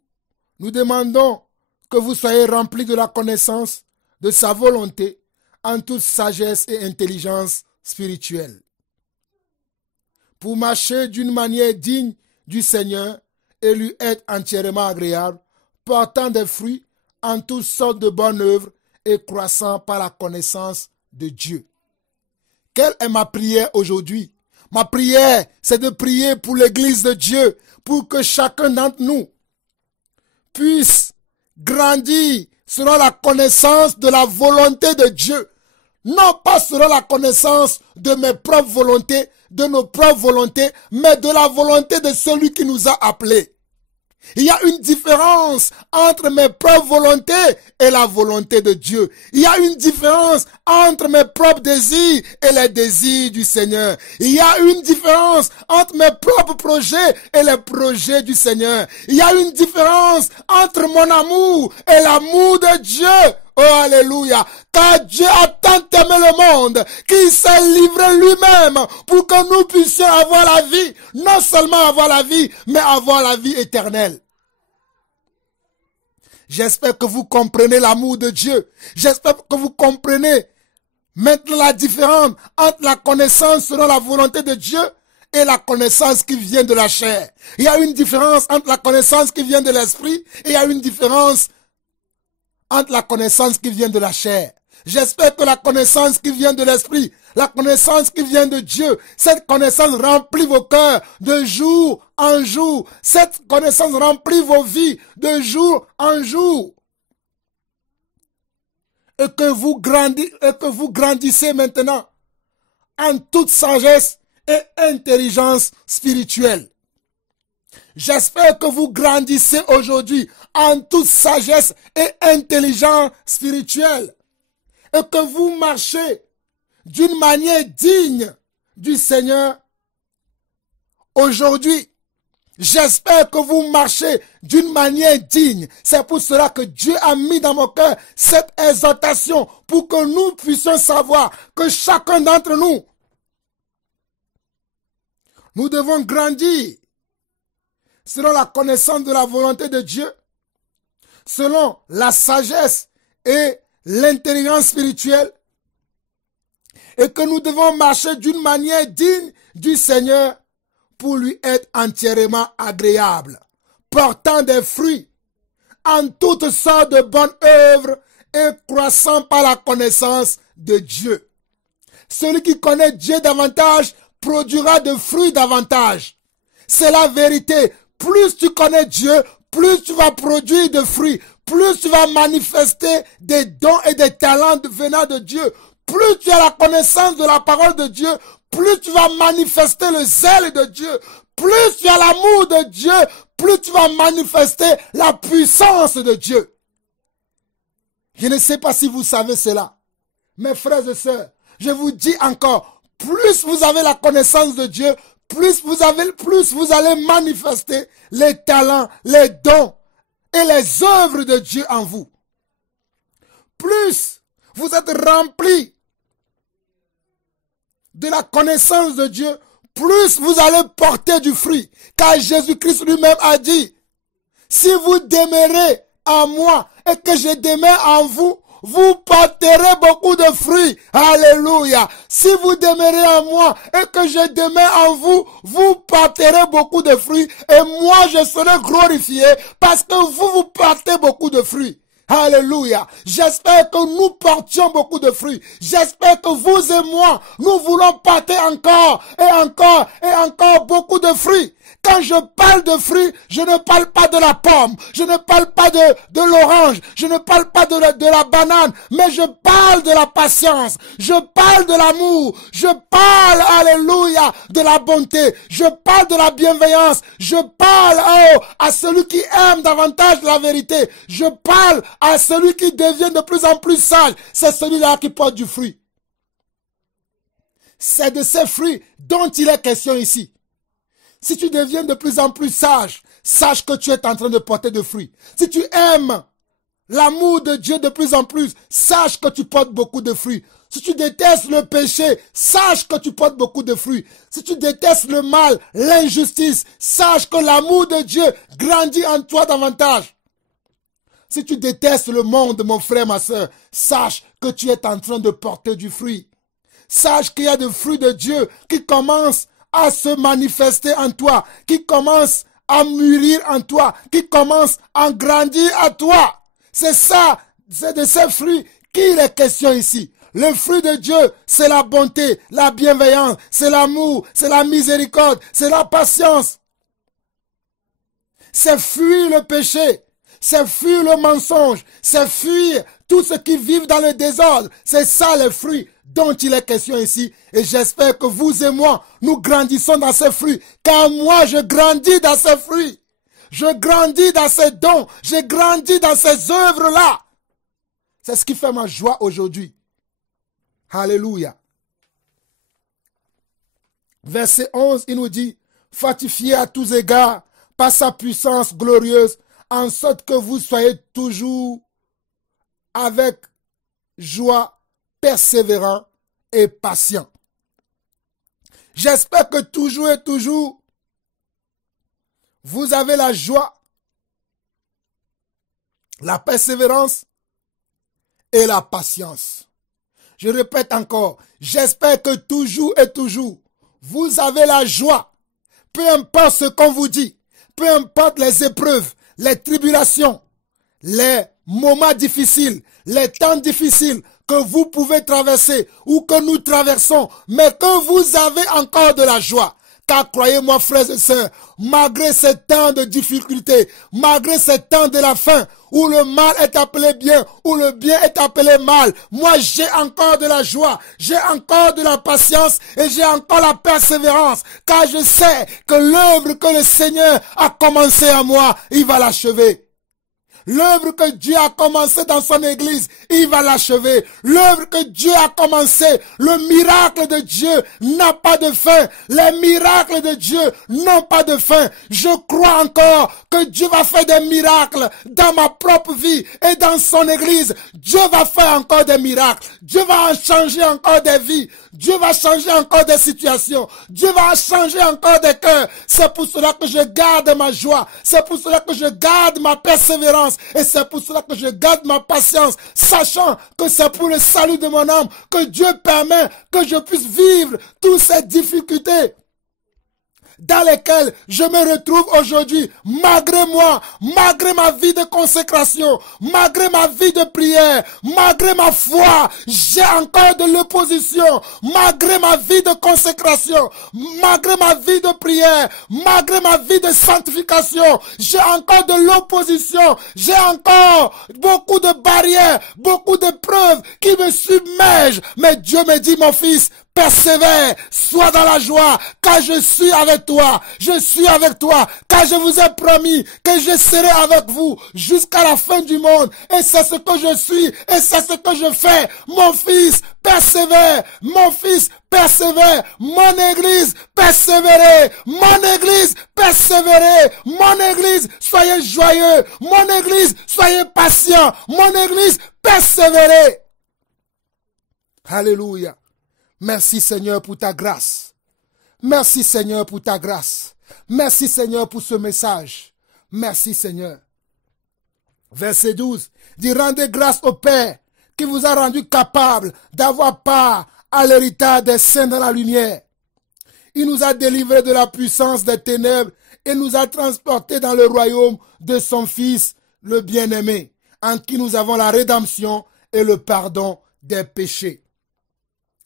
Nous demandons que vous soyez remplis de la connaissance de sa volonté en toute sagesse et intelligence spirituelle, pour marcher d'une manière digne du Seigneur et lui être entièrement agréable, portant des fruits en toutes sortes de bonnes œuvres et croissant par la connaissance de Dieu. Quelle est ma prière aujourd'hui? Ma prière, c'est de prier pour l'Église de Dieu, pour que chacun d'entre nous puisse grandir selon la connaissance de la volonté de Dieu. Non pas selon la connaissance de mes propres volontés, de nos propres volontés, mais de la volonté de celui qui nous a appelés. Il y a une différence entre mes propres volontés et la volonté de Dieu. Il y a une différence entre mes propres désirs et les désirs du Seigneur. Il y a une différence entre mes propres projets et les projets du Seigneur. Il y a une différence entre mon amour et l'amour de Dieu. Oh, alléluia. Car Dieu a tant aimé le monde qu'il s'est livré lui-même pour que nous puissions avoir la vie. Non seulement avoir la vie, mais avoir la vie éternelle. J'espère que vous comprenez l'amour de Dieu. J'espère que vous comprenez maintenant la différence entre la connaissance selon la volonté de Dieu et la connaissance qui vient de la chair. Il y a une différence entre la connaissance qui vient de l'esprit et il y a une différence entre la connaissance qui vient de la chair. J'espère que la connaissance qui vient de l'esprit, la connaissance qui vient de Dieu, cette connaissance remplit vos cœurs de jour en jour. Cette connaissance remplit vos vies de jour en jour. Et que vous grandissez maintenant en toute sagesse et intelligence spirituelle. J'espère que vous grandissez aujourd'hui en toute sagesse et intelligence spirituelle. Et que vous marchez d'une manière digne du Seigneur aujourd'hui. J'espère que vous marchez d'une manière digne. C'est pour cela que Dieu a mis dans mon cœur cette exhortation pour que nous puissions savoir que chacun d'entre nous, nous devons grandir selon la connaissance de la volonté de Dieu, selon la sagesse et l'intelligence spirituelle, et que nous devons marcher d'une manière digne du Seigneur pour lui être entièrement agréable, portant des fruits en toutes sortes de bonnes œuvres et croissant par la connaissance de Dieu. Celui qui connaît Dieu davantage produira de fruits davantage. C'est la vérité. Plus tu connais Dieu, plus tu vas produire de fruits, plus tu vas manifester des dons et des talents venant de Dieu. Plus tu as la connaissance de la parole de Dieu, plus tu vas manifester le zèle de Dieu. Plus tu as l'amour de Dieu, plus tu vas manifester la puissance de Dieu. Je ne sais pas si vous savez cela. Mes frères et sœurs, je vous dis encore, plus vous avez la connaissance de Dieu, plus vous allez manifester les talents, les dons et les œuvres de Dieu en vous. Plus vous êtes remplis de la connaissance de Dieu, plus vous allez porter du fruit. Car Jésus-Christ lui-même a dit, si vous demeurez en moi et que je demeure en vous, vous porterez beaucoup de fruits. Alléluia. Si vous demeurez en moi et que je demeure en vous, vous porterez beaucoup de fruits. Et moi, je serai glorifié parce que vous portez beaucoup de fruits. Alléluia. J'espère que nous portions beaucoup de fruits. J'espère que vous et moi, nous voulons porter encore et encore et encore beaucoup de fruits. Quand je parle de fruits, je ne parle pas de la pomme, je ne parle pas de l'orange, je ne parle pas de la banane, mais je parle de la patience, je parle de l'amour, je parle, alléluia, de la bonté, je parle de la bienveillance, je parle à celui qui aime davantage la vérité, je parle à celui qui devient de plus en plus sage, c'est celui-là qui porte du fruit. C'est de ces fruits dont il est question ici. Si tu deviens de plus en plus sage, sache que tu es en train de porter de fruits. Si tu aimes l'amour de Dieu de plus en plus, sache que tu portes beaucoup de fruits. Si tu détestes le péché, sache que tu portes beaucoup de fruits. Si tu détestes le mal, l'injustice, sache que l'amour de Dieu grandit en toi davantage. Si tu détestes le monde, mon frère, ma soeur, sache que tu es en train de porter du fruit. Sache qu'il y a des fruits de Dieu qui commencent à se manifester en toi, qui commence à mûrir en toi, qui commence à grandir à toi. C'est ça, c'est de ces fruits qu'il est question ici. Le fruit de Dieu, c'est la bonté, la bienveillance, c'est l'amour, c'est la miséricorde, c'est la patience. C'est fuir le péché, c'est fuir le mensonge, c'est fuir tout ce qui vit dans le désordre. C'est ça les fruits dont il est question ici. Et j'espère que vous et moi, nous grandissons dans ces fruits. Car moi, je grandis dans ces fruits. Je grandis dans ces dons. Je grandis dans ces œuvres-là. C'est ce qui fait ma joie aujourd'hui. Alléluia. Verset 11, il nous dit, fortifiez à tous égards par sa puissance glorieuse, en sorte que vous soyez toujours avec joie, persévérant et patient. J'espère que toujours et toujours, vous avez la joie, la persévérance et la patience. Je répète encore, j'espère que toujours et toujours, vous avez la joie, peu importe ce qu'on vous dit, peu importe les épreuves, les tribulations, les moments difficiles, les temps difficiles que vous pouvez traverser ou que nous traversons, mais que vous avez encore de la joie. Car croyez-moi, frères et sœurs, malgré ces temps de difficulté, malgré ces temps de la faim, où le mal est appelé bien, où le bien est appelé mal, moi j'ai encore de la joie, j'ai encore de la patience et j'ai encore la persévérance, car je sais que l'œuvre que le Seigneur a commencé à moi, il va l'achever. L'œuvre que Dieu a commencé dans son église, il va l'achever. L'œuvre que Dieu a commencé, le miracle de Dieu n'a pas de fin. Les miracles de Dieu n'ont pas de fin. Je crois encore que Dieu va faire des miracles dans ma propre vie et dans son église. Dieu va faire encore des miracles. Dieu va en changer encore des vies. Dieu va changer encore des situations. Dieu va changer encore des cœurs. C'est pour cela que je garde ma joie. C'est pour cela que je garde ma persévérance. Et c'est pour cela que je garde ma patience, sachant que c'est pour le salut de mon âme que Dieu permet que je puisse vivre toutes ces difficultés dans lesquelles je me retrouve aujourd'hui, malgré moi, malgré ma vie de consécration, malgré ma vie de prière, malgré ma foi, j'ai encore de l'opposition, malgré ma vie de consécration, malgré ma vie de prière, malgré ma vie de sanctification, j'ai encore de l'opposition, j'ai encore beaucoup de barrières, beaucoup de preuves qui me submergent, mais Dieu me dit, mon fils, persévère, sois dans la joie, car je suis avec toi, je suis avec toi, car je vous ai promis que je serai avec vous jusqu'à la fin du monde, et c'est ce que je suis, et c'est ce que je fais. Mon fils, persévère, mon fils, persévère, mon église, persévérez, mon église, persévérez, mon église, soyez joyeux, mon église, soyez patient, mon église, persévérez. Alléluia. Merci Seigneur pour ta grâce. Merci Seigneur pour ta grâce. Merci Seigneur pour ce message. Merci Seigneur. Verset 12. Dit, rendez grâce au Père qui vous a rendu capable d'avoir part à l'héritage des saints dans la lumière. Il nous a délivrés de la puissance des ténèbres et nous a transportés dans le royaume de son Fils, le bien-aimé. en qui nous avons la rédemption et le pardon des péchés.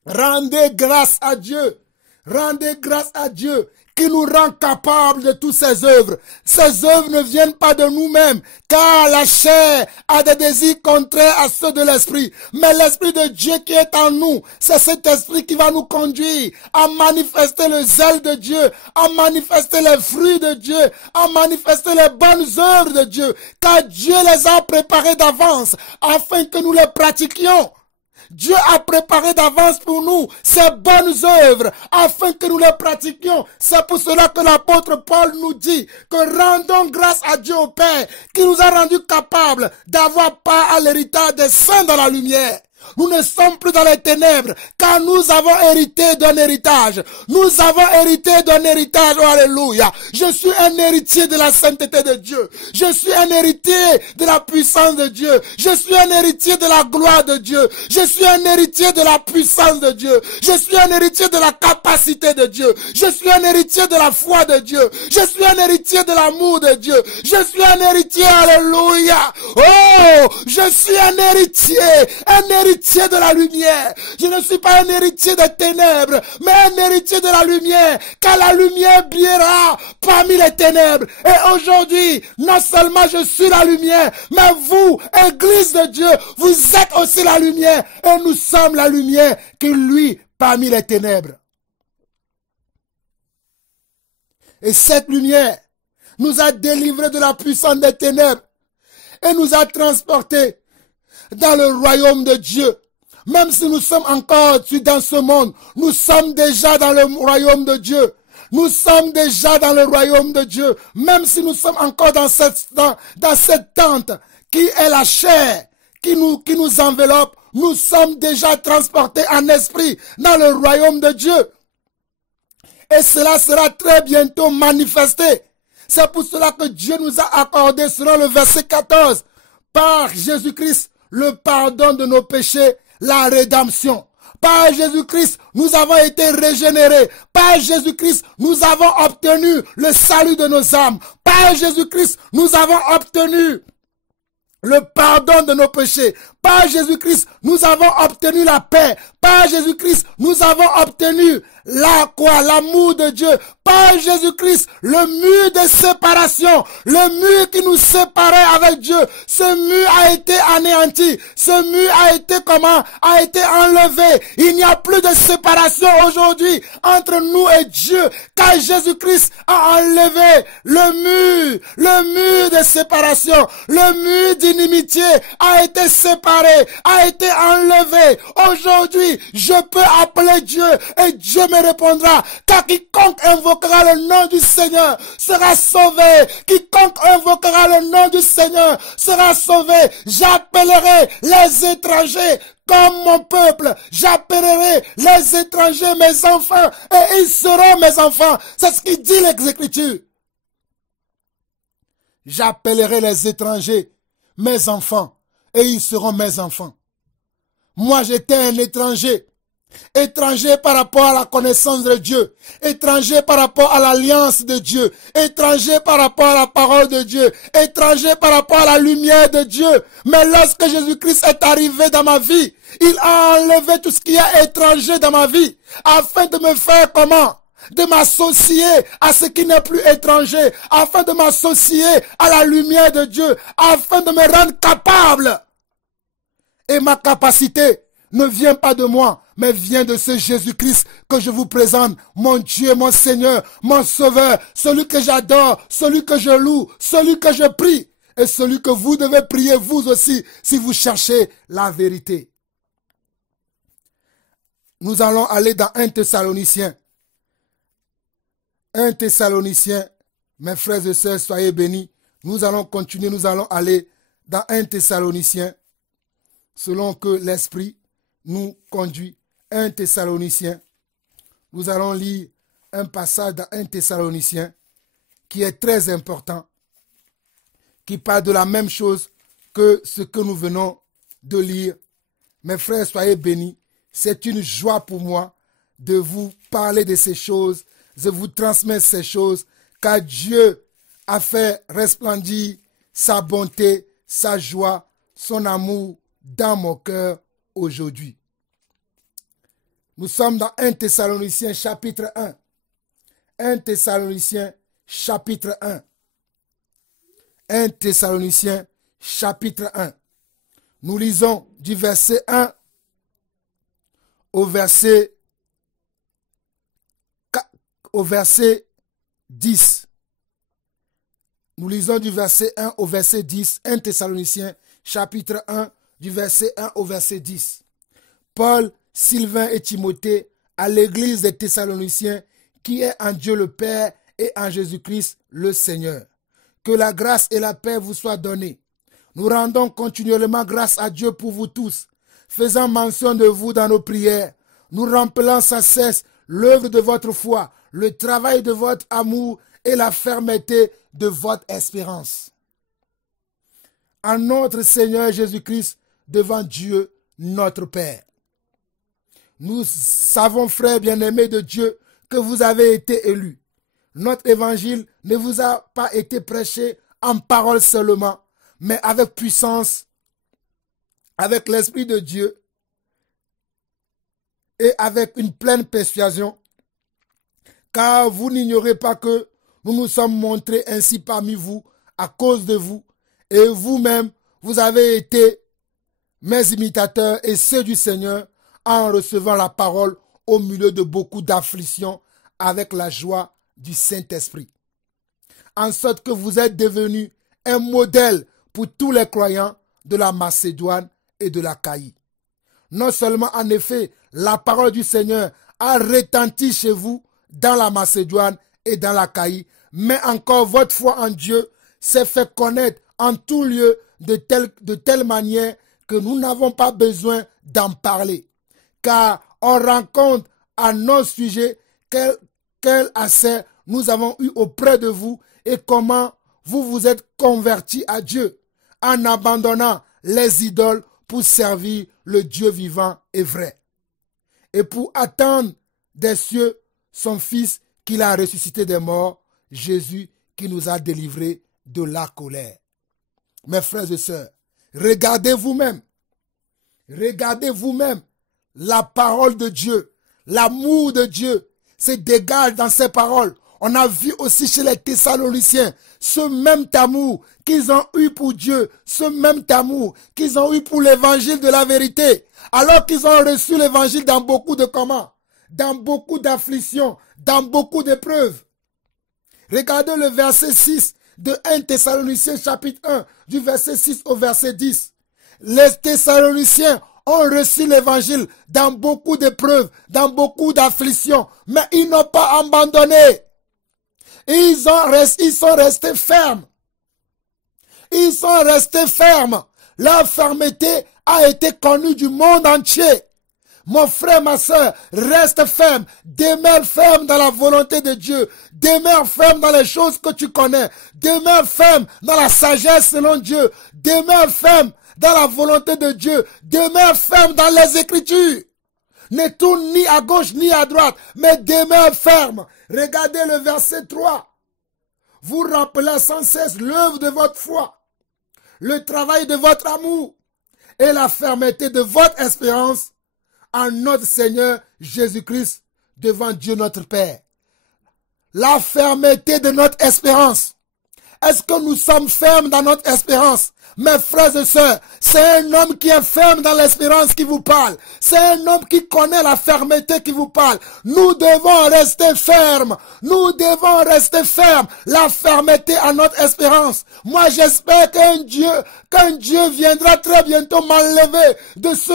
Rendez grâce à Dieu. Rendez grâce à Dieu qui nous rend capables de toutes ses œuvres. Ces œuvres ne viennent pas de nous-mêmes, car la chair a des désirs contraires à ceux de l'esprit. Mais l'esprit de Dieu qui est en nous, c'est cet esprit qui va nous conduire à manifester le zèle de Dieu, à manifester les fruits de Dieu, à manifester les bonnes œuvres de Dieu, car Dieu les a préparées d'avance afin que nous les pratiquions. Dieu a préparé d'avance pour nous ces bonnes œuvres afin que nous les pratiquions. C'est pour cela que l'apôtre Paul nous dit que rendons grâce à Dieu au Père qui nous a rendus capables d'avoir part à l'héritage des saints dans la lumière. Nous ne sommes plus dans les ténèbres, car nous avons hérité d'un héritage. Nous avons hérité d'un héritage, oh alléluia. Je suis un héritier de la sainteté de Dieu. Je suis un héritier de la puissance de Dieu. Je suis un héritier de la gloire de Dieu. Je suis un héritier de la puissance de Dieu. Je suis un héritier de la capacité de Dieu. Je suis un héritier de la foi de Dieu. Je suis un héritier de l'amour de Dieu. Je suis un héritier, alléluia. Oh, je suis un héritier de la lumière. Je ne suis pas un héritier des ténèbres, mais un héritier de la lumière, car la lumière brillera parmi les ténèbres. Et aujourd'hui, non seulement je suis la lumière, mais vous, Église de Dieu, vous êtes aussi la lumière, et nous sommes la lumière qui luit parmi les ténèbres. Et cette lumière nous a délivrés de la puissance des ténèbres et nous a transportés dans le royaume de Dieu. Même si nous sommes encore dans ce monde, nous sommes déjà dans le royaume de Dieu. Nous sommes déjà dans le royaume de Dieu. Même si nous sommes encore dans cette tente qui est la chair, qui nous enveloppe, nous sommes déjà transportés en esprit dans le royaume de Dieu. Et cela sera très bientôt manifesté. C'est pour cela que Dieu nous a accordé, selon le verset 14, par Jésus-Christ, le pardon de nos péchés, la rédemption. Par Jésus-Christ, nous avons été régénérés. Par Jésus-Christ, nous avons obtenu le salut de nos âmes. Par Jésus-Christ, nous avons obtenu le pardon de nos péchés. Par Jésus-Christ, nous avons obtenu la paix. Par Jésus-Christ, nous avons obtenu l'amour de Dieu. Par Jésus-Christ, le mur de séparation, le mur qui nous séparait avec Dieu, ce mur a été anéanti. Ce mur a été enlevé. Il n'y a plus de séparation aujourd'hui entre nous et Dieu, car Jésus-Christ a enlevé le mur de séparation, le mur d'inimitié a été séparé, a été enlevé. Aujourd'hui, je peux appeler Dieu et Dieu me répondra, car quiconque invoquera le nom du Seigneur sera sauvé. Quiconque invoquera le nom du Seigneur sera sauvé. J'appellerai les étrangers comme mon peuple. J'appellerai les étrangers mes enfants et ils seront mes enfants. C'est ce qui dit l'Écriture. J'appellerai les étrangers mes enfants et ils seront mes enfants. Moi, j'étais un étranger. Étranger par rapport à la connaissance de Dieu, étranger par rapport à l'alliance de Dieu, étranger par rapport à la parole de Dieu, étranger par rapport à la lumière de Dieu. Mais lorsque Jésus-Christ est arrivé dans ma vie, il a enlevé tout ce qui est étranger dans ma vie, afin de me faire comment? De m'associer à ce qui n'est plus étranger, afin de m'associer à la lumière de Dieu, afin de me rendre capable. Et ma capacité ne vient pas de moi, mais vient de ce Jésus-Christ que je vous présente, mon Dieu, mon Seigneur, mon Sauveur, celui que j'adore, celui que je loue, celui que je prie, et celui que vous devez prier vous aussi, si vous cherchez la vérité. Nous allons aller dans 1 Thessaloniciens. 1 Thessaloniciens, mes frères et sœurs, soyez bénis. Nous allons continuer, nous allons aller dans 1 Thessaloniciens, selon que l'Esprit nous conduit. 1 Thessaloniciens. Nous allons lire un passage dans 1 Thessaloniciens qui est très important, qui parle de la même chose que ce que nous venons de lire. Mes frères, soyez bénis. C'est une joie pour moi de vous parler de ces choses, de vous transmettre ces choses, car Dieu a fait resplendir sa bonté, sa joie son amour dans mon cœur aujourd'hui. Nous sommes dans 1 Thessaloniciens chapitre 1. 1 Thessaloniciens chapitre 1. 1 Thessaloniciens chapitre 1. Nous lisons du verset 1 au verset 10. Nous lisons du verset 1 au verset 10. 1 Thessaloniciens chapitre 1 du verset 1 au verset 10. Paul, Sylvain et Timothée à l'église des Thessaloniciens qui est en Dieu le Père et en Jésus-Christ le Seigneur. Que la grâce et la paix vous soient données. Nous rendons continuellement grâce à Dieu pour vous tous, faisant mention de vous dans nos prières, nous rappelant sans cesse l'œuvre de votre foi, le travail de votre amour et la fermeté de votre espérance. En notre Seigneur Jésus-Christ, devant Dieu, notre Père. Nous savons, frères bien-aimés de Dieu, que vous avez été élus. Notre évangile ne vous a pas été prêché en parole seulement, mais avec puissance, avec l'Esprit de Dieu et avec une pleine persuasion. Car vous n'ignorez pas que nous nous sommes montrés ainsi parmi vous à cause de vous, et vous-même, vous avez été mes imitateurs et ceux du Seigneur en recevant la parole au milieu de beaucoup d'afflictions avec la joie du Saint-Esprit. En sorte que vous êtes devenus un modèle pour tous les croyants de la Macédoine et de l'Achaïe. Non seulement en effet, la parole du Seigneur a retenti chez vous dans la Macédoine et dans l'Achaïe, mais encore votre foi en Dieu s'est fait connaître en tout lieu de telle manière que nous n'avons pas besoin d'en parler. Car on rencontre à nos sujets quel accès nous avons eu auprès de vous et comment vous vous êtes convertis à Dieu en abandonnant les idoles pour servir le Dieu vivant et vrai. Et pour attendre des cieux son Fils qu'il a ressuscité des morts, Jésus qui nous a délivrés de la colère. Mes frères et sœurs, regardez vous-même la parole de Dieu, l'amour de Dieu se dégage dans ces paroles. On a vu aussi chez les Thessaloniciens ce même amour qu'ils ont eu pour Dieu, ce même amour qu'ils ont eu pour l'évangile de la vérité, alors qu'ils ont reçu l'évangile dans beaucoup de comment, dans beaucoup d'afflictions, dans beaucoup d'épreuves. Regardez le verset 6 de 1 Thessaloniciens chapitre 1, du verset 6 au verset 10. Les Thessaloniciens ont reçu l'évangile dans beaucoup d'épreuves, dans beaucoup d'afflictions, mais ils n'ont pas abandonné. Ils sont restés fermes. Ils sont restés fermes. Leur fermeté a été connue du monde entier. Mon frère, ma soeur, reste ferme. Demeure ferme dans la volonté de Dieu. Demeure ferme dans les choses que tu connais. Demeure ferme dans la sagesse selon Dieu. Demeure ferme dans la volonté de Dieu. Demeure ferme dans les Écritures. Ne tourne ni à gauche ni à droite, mais demeure ferme. Regardez le verset 3. Vous rappelez sans cesse l'œuvre de votre foi, le travail de votre amour et la fermeté de votre espérance en notre Seigneur Jésus-Christ devant Dieu notre Père. La fermeté de notre espérance. Est-ce que nous sommes fermes dans notre espérance? Mes frères et sœurs, c'est un homme qui est ferme dans l'espérance qui vous parle. C'est un homme qui connaît la fermeté qui vous parle. Nous devons rester fermes. Nous devons rester fermes. La fermeté à notre espérance. Moi, j'espère qu'un Dieu viendra très bientôt m'enlever de ce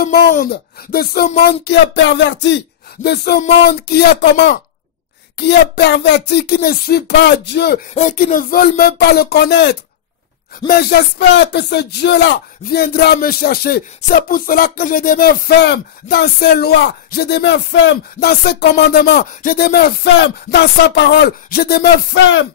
monde qui est perverti, de ce monde qui est comment? Qui est perverti, qui ne suit pas Dieu et qui ne veulent même pas le connaître. Mais j'espère que ce Dieu-là viendra me chercher. C'est pour cela que je demeure ferme dans ses lois. Je demeure ferme dans ses commandements. Je demeure ferme dans sa parole. Je demeure ferme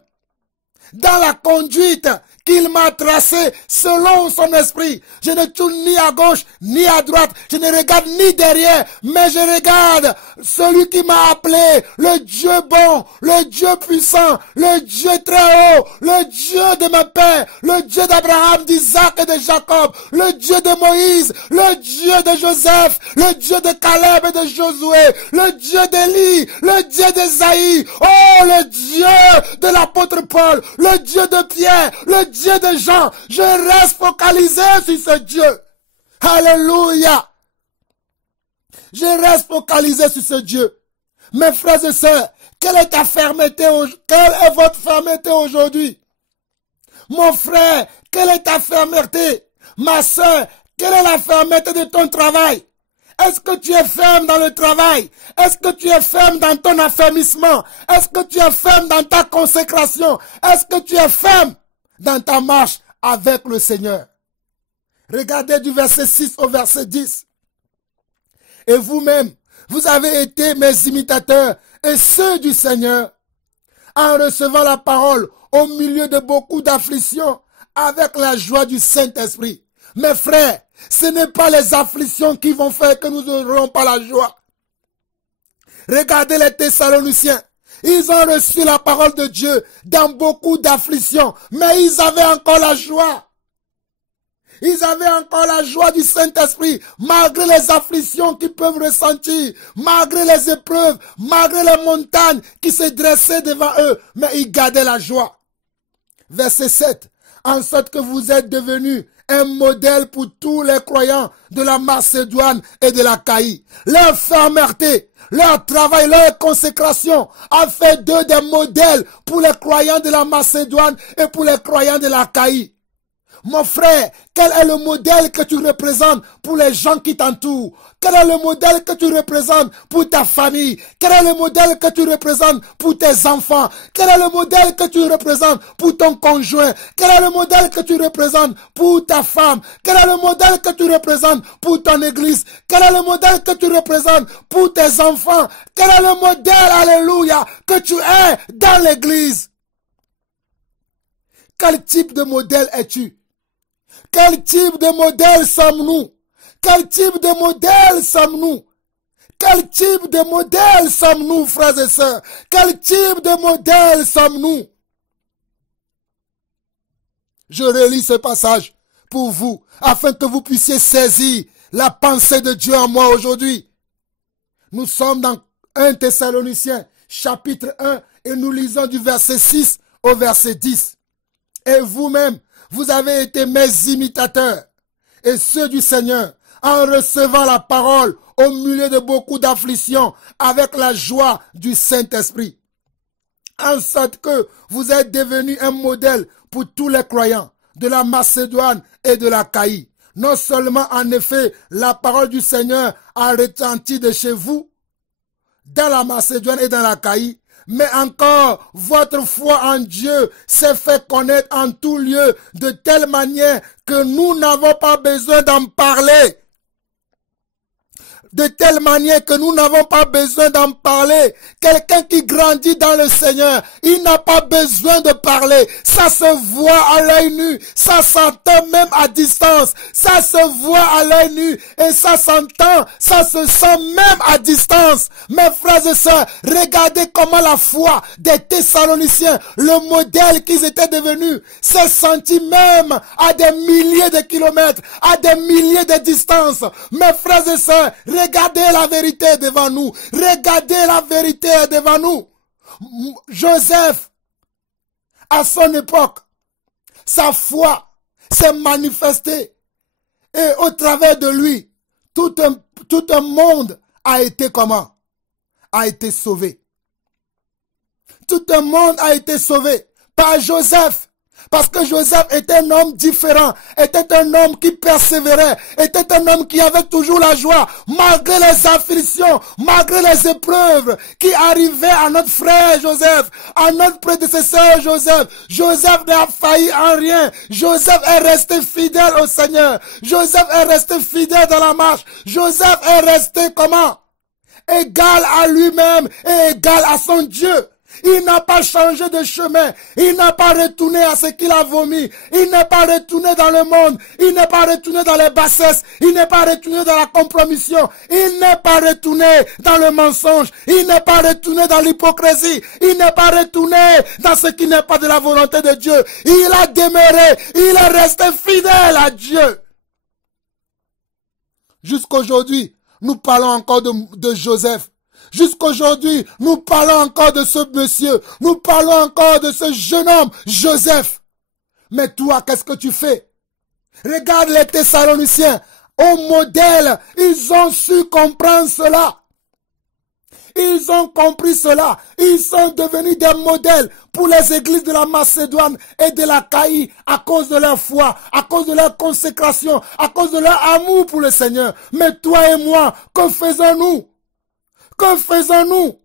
dans la conduite qu'il m'a tracé selon son esprit. Je ne tourne ni à gauche, ni à droite. Je ne regarde ni derrière, mais je regarde celui qui m'a appelé, le Dieu bon, le Dieu puissant, le Dieu très haut, le Dieu de mes pères, le Dieu d'Abraham, d'Isaac et de Jacob, le Dieu de Moïse, le Dieu de Joseph, le Dieu de Caleb et de Josué, le Dieu d'Élie, le Dieu d'Ésaïe, oh le Dieu de l'apôtre Paul, le Dieu de Pierre, le Dieu de Jean. Je reste focalisé sur ce Dieu. Alléluia. Je reste focalisé sur ce Dieu. Mes frères et sœurs, quelle est ta fermeté, quelle est votre fermeté aujourd'hui? Mon frère, quelle est ta fermeté? Ma sœur, quelle est la fermeté de ton travail? Est-ce que tu es ferme dans le travail? Est-ce que tu es ferme dans ton affermissement? Est-ce que tu es ferme dans ta consécration? Est-ce que tu es ferme dans ta marche avec le Seigneur? Regardez du verset 6 au verset 10. Et vous-même, vous avez été mes imitateurs et ceux du Seigneur, en recevant la parole au milieu de beaucoup d'afflictions, avec la joie du Saint-Esprit. Mes frères, ce n'est pas les afflictions qui vont faire que nous n'aurons pas la joie. Regardez les Thessaloniciens. Ils ont reçu la parole de Dieu dans beaucoup d'afflictions, mais ils avaient encore la joie. Ils avaient encore la joie du Saint-Esprit, malgré les afflictions qu'ils peuvent ressentir, malgré les épreuves, malgré les montagnes qui se dressaient devant eux, mais ils gardaient la joie. Verset 7. En sorte que vous êtes devenus un modèle pour tous les croyants de la Macédoine et de l'Achaïe. Leur fermeté, leur travail, leur consécration a fait d'eux des modèles pour les croyants de la Macédoine et pour les croyants de l'Achaïe. Mon frère, quel est le modèle que tu représentes pour les gens qui t'entourent? Quel est le modèle que tu représentes pour ta famille? Quel est le modèle que tu représentes pour tes enfants? Quel est le modèle que tu représentes pour ton conjoint? Quel est le modèle que tu représentes pour ta femme? Quel est le modèle que tu représentes pour ton église? Quel est le modèle que tu représentes pour tes enfants? Quel est le modèle, alléluia, que tu es dans l'église? Quel type de modèle es-tu? Quel type de modèle sommes-nous? Quel type de modèle sommes-nous? Quel type de modèle sommes-nous, frères et sœurs? Quel type de modèle sommes-nous? Je relis ce passage pour vous, afin que vous puissiez saisir la pensée de Dieu en moi aujourd'hui. Nous sommes dans 1 Thessaloniciens, chapitre 1, et nous lisons du verset 6 au verset 10. Et vous-même, vous avez été mes imitateurs et ceux du Seigneur en recevant la parole au milieu de beaucoup d'afflictions avec la joie du Saint-Esprit. En sorte que vous êtes devenus un modèle pour tous les croyants de la Macédoine et de l'Achaïe. Non seulement en effet la parole du Seigneur a retenti de chez vous, dans la Macédoine et dans l'Achaïe, mais encore, votre foi en Dieu s'est fait connaître en tout lieu de telle manière que nous n'avons pas besoin d'en parler. De telle manière que nous n'avons pas besoin d'en parler. Quelqu'un qui grandit dans le Seigneur, il n'a pas besoin de parler. Ça se voit à l'œil nu, ça s'entend même à distance. Ça se voit à l'œil nu et ça s'entend, ça se sent même à distance. Mes frères et sœurs, regardez comment la foi des Thessaloniciens, le modèle qu'ils étaient devenus, s'est senti même à des milliers de kilomètres, à des milliers de distances. Mes frères et sœurs, regardez la vérité devant nous. Regardez la vérité devant nous. Joseph, à son époque, sa foi s'est manifestée. Et au travers de lui, tout un monde a été comment? A été sauvé. Tout un monde a été sauvé par Joseph. Parce que Joseph était un homme différent, était un homme qui persévérait, était un homme qui avait toujours la joie, malgré les afflictions, malgré les épreuves qui arrivaient à notre frère Joseph, à notre prédécesseur Joseph. Joseph n'a failli en rien. Joseph est resté fidèle au Seigneur. Joseph est resté fidèle dans la marche. Joseph est resté comment? Égal à lui-même et égal à son Dieu. Il n'a pas changé de chemin. Il n'a pas retourné à ce qu'il a vomi. Il n'est pas retourné dans le monde. Il n'est pas retourné dans les bassesses. Il n'est pas retourné dans la compromission. Il n'est pas retourné dans le mensonge. Il n'est pas retourné dans l'hypocrisie. Il n'est pas retourné dans ce qui n'est pas de la volonté de Dieu. Il a demeuré. Il est resté fidèle à Dieu. Jusqu'aujourd'hui, nous parlons encore de Joseph. Jusqu'aujourd'hui, nous parlons encore de ce monsieur. Nous parlons encore de ce jeune homme, Joseph. Mais toi, qu'est-ce que tu fais? Regarde les Thessaloniciens. Au modèle, ils ont su comprendre cela. Ils ont compris cela. Ils sont devenus des modèles pour les églises de la Macédoine et de l'Achaïe à cause de leur foi, à cause de leur consécration, à cause de leur amour pour le Seigneur. Mais toi et moi, que faisons-nous? Que faisons-nous?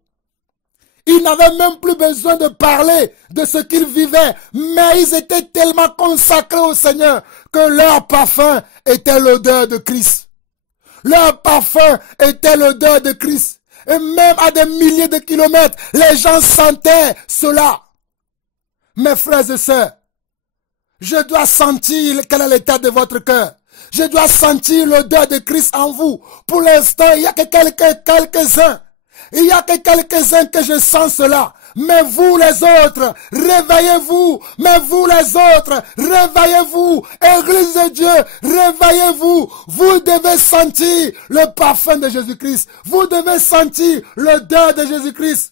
Ils n'avaient même plus besoin de parler de ce qu'ils vivaient, mais ils étaient tellement consacrés au Seigneur que leur parfum était l'odeur de Christ. Leur parfum était l'odeur de Christ. Et même à des milliers de kilomètres, les gens sentaient cela. Mes frères et sœurs, je dois sentir quel est l'état de votre cœur. Je dois sentir l'odeur de Christ en vous. Pour l'instant, il y a que quelques-uns. Il y a que quelques-uns que je sens cela. Mais vous les autres, réveillez-vous. Mais vous les autres, réveillez-vous. Église de Dieu, réveillez-vous. Vous devez sentir le parfum de Jésus-Christ. Vous devez sentir l'odeur de Jésus-Christ.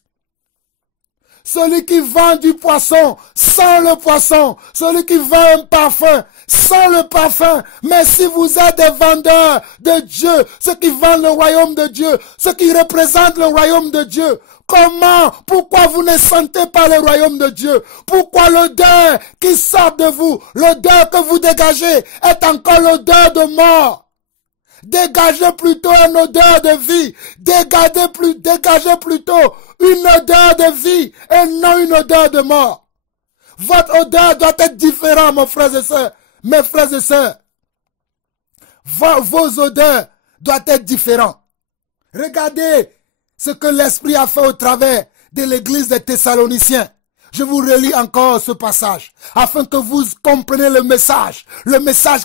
Celui qui vend du poisson, sans le poisson. Celui qui vend un parfum, sans le parfum. Mais si vous êtes des vendeurs de Dieu, ceux qui vendent le royaume de Dieu, ceux qui représentent le royaume de Dieu, comment, pourquoi vous ne sentez pas le royaume de Dieu? Pourquoi l'odeur qui sort de vous, l'odeur que vous dégagez, est encore l'odeur de mort? Dégagez plutôt une odeur de vie. Dégagez plutôt une odeur de vie et non une odeur de mort. Votre odeur doit être différente, mes frères et sœurs. Mes frères et sœurs. Vos odeurs doivent être différentes. Regardez ce que l'Esprit a fait au travers de l'église des Thessaloniciens. Je vous relis encore ce passage, afin que vous compreniez le message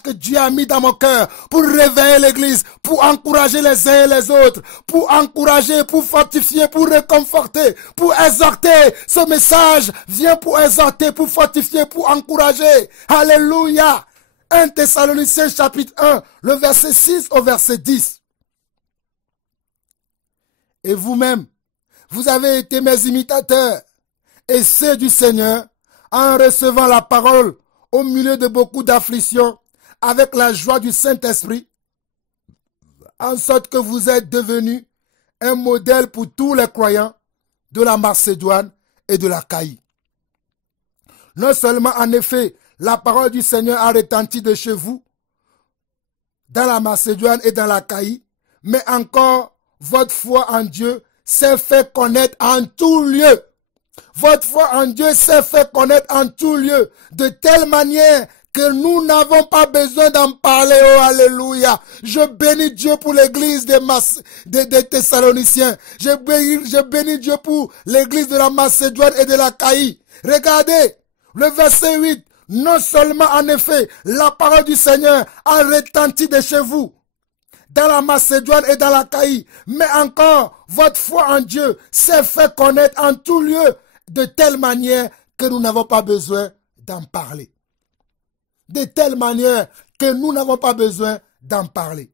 que Dieu a mis dans mon cœur, pour réveiller l'église, pour encourager les uns et les autres, pour encourager, pour fortifier, pour réconforter, pour exhorter. Ce message vient pour exhorter, pour fortifier, pour encourager. Alléluia. 1 Thessaloniciens chapitre 1, le verset 6 au verset 10. Et vous-même, vous avez été mes imitateurs et ceux du Seigneur, en recevant la parole au milieu de beaucoup d'afflictions, avec la joie du Saint-Esprit, en sorte que vous êtes devenus un modèle pour tous les croyants de la Macédoine et de l'Achaïe. Non seulement, en effet, la parole du Seigneur a retenti de chez vous, dans la Macédoine et dans l'Achaïe, mais encore, votre foi en Dieu s'est fait connaître en tout lieu. Votre foi en Dieu s'est fait connaître en tout lieu, de telle manière que nous n'avons pas besoin d'en parler. Oh, alléluia. Je bénis Dieu pour l'église des Thessaloniciens. Je bénis Dieu pour l'église de la Macédoine et de l'Achaïe. Regardez, le verset 8. Non seulement, en effet, la parole du Seigneur a retenti de chez vous, dans la Macédoine et dans l'Achaïe, mais encore, votre foi en Dieu s'est fait connaître en tout lieu, de telle manière que nous n'avons pas besoin d'en parler. De telle manière que nous n'avons pas besoin d'en parler.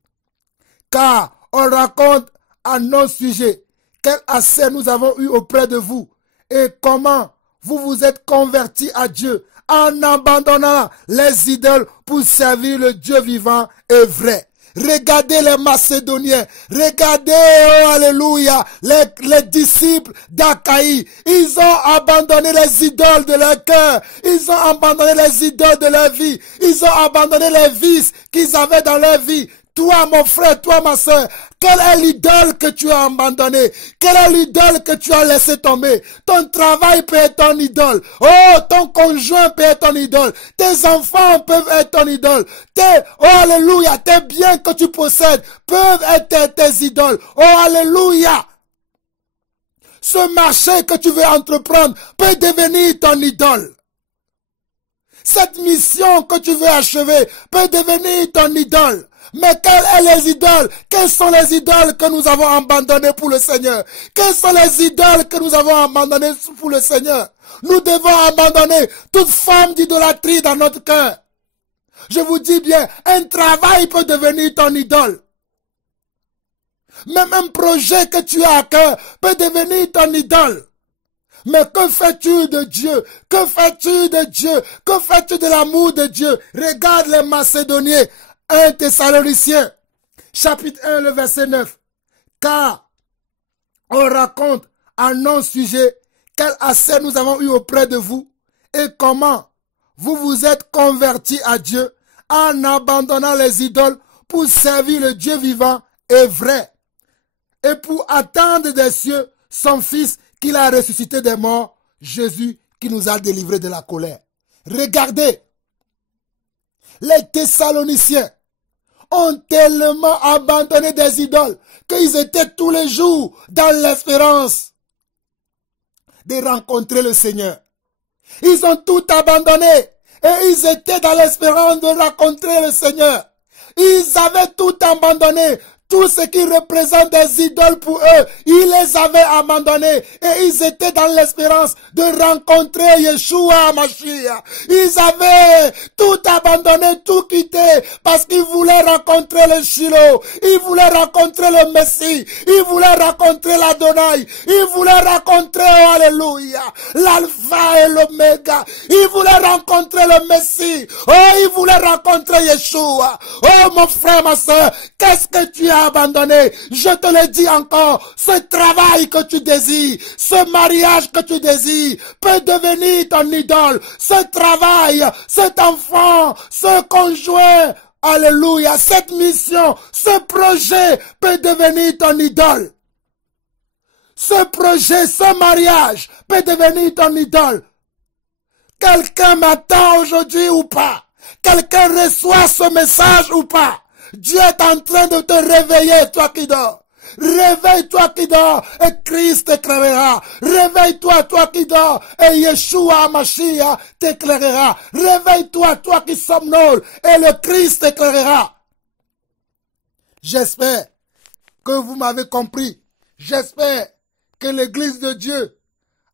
Car on raconte à nos sujets quel accès nous avons eu auprès de vous et comment vous vous êtes convertis à Dieu en abandonnant les idoles pour servir le Dieu vivant et vrai. Regardez les Macédoniens, regardez, oh, alléluia, les disciples d'Achaïe. Ils ont abandonné les idoles de leur cœur, ils ont abandonné les idoles de leur vie, ils ont abandonné les vices qu'ils avaient dans leur vie. Toi, mon frère, toi, ma soeur, quelle est l'idole que tu as abandonnée? Quelle est l'idole que tu as laissé tomber? Ton travail peut être ton idole. Oh, ton conjoint peut être ton idole. Tes enfants peuvent être ton idole. Oh, alléluia, tes biens que tu possèdes peuvent être tes idoles. Oh, alléluia. ce marché que tu veux entreprendre peut devenir ton idole. Cette mission que tu veux achever peut devenir ton idole. Mais quelles sont les idoles? Quelles sont les idoles que nous avons abandonnées pour le Seigneur? Quelles sont les idoles que nous avons abandonnées pour le Seigneur? Nous devons abandonner toute forme d'idolâtrie dans notre cœur. Je vous dis bien, un travail peut devenir ton idole. Même un projet que tu as à cœur peut devenir ton idole. Mais que fais-tu de Dieu? Que fais-tu de Dieu? Que fais-tu de l'amour de Dieu? Regarde les Macédoniens. 1 Thessaloniciens, chapitre 1, le verset 9. Car on raconte en non-sujet quel accès nous avons eu auprès de vous et comment vous vous êtes convertis à Dieu en abandonnant les idoles pour servir le Dieu vivant et vrai et pour attendre des cieux son Fils qu'il a ressuscité des morts, Jésus qui nous a délivrés de la colère. Regardez, les Thessaloniciens ont tellement abandonné des idoles qu'ils étaient tous les jours dans l'espérance de rencontrer le Seigneur. Ils ont tout abandonné et ils étaient dans l'espérance de rencontrer le Seigneur. Ils avaient tout abandonné. Tout ce qui représente des idoles pour eux, ils les avaient abandonnés et ils étaient dans l'espérance de rencontrer Yeshua Mashiach. Ils avaient tout abandonné, tout quitté parce qu'ils voulaient rencontrer le Shiloh, ils voulaient rencontrer le Messie, ils voulaient rencontrer l'Adonai, ils voulaient rencontrer, oh alléluia, l'Alpha et l'Oméga, ils voulaient rencontrer le Messie, oh ils voulaient rencontrer Yeshua. Oh mon frère, ma soeur, qu'est-ce que tu as abandonné? Je te le dis encore, ce travail que tu désires, ce mariage que tu désires peut devenir ton idole. Ce travail, cet enfant, ce conjoint, alléluia, cette mission, ce projet peut devenir ton idole. Ce projet, ce mariage peut devenir ton idole. Quelqu'un m'attend aujourd'hui ou pas? Quelqu'un reçoit ce message ou pas? Dieu est en train de te réveiller, toi qui dors. Réveille-toi qui dors et Christ t'éclairera. Réveille-toi, toi qui dors et Yeshua Mashiach t'éclairera. Réveille-toi, toi qui somnole et le Christ t'éclairera. J'espère que vous m'avez compris. J'espère que l'Église de Dieu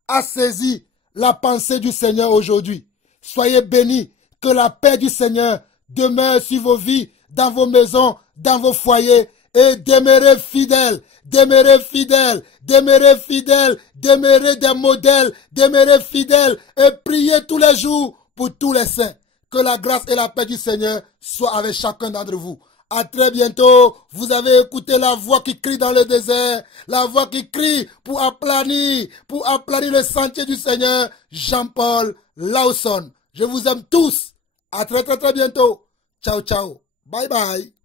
a saisi la pensée du Seigneur aujourd'hui. Soyez bénis, que la paix du Seigneur demeure sur vos vies, dans vos maisons, dans vos foyers, et demeurez fidèles, demeurez fidèles, demeurez fidèles, demeurez des modèles, demeurez fidèles, et priez tous les jours pour tous les saints. Que la grâce et la paix du Seigneur soient avec chacun d'entre vous. À très bientôt. Vous avez écouté la voix qui crie dans le désert, la voix qui crie pour aplanir le sentier du Seigneur, Jean-Paul Lawson. Je vous aime tous. À très bientôt. Ciao, ciao. Bye bye.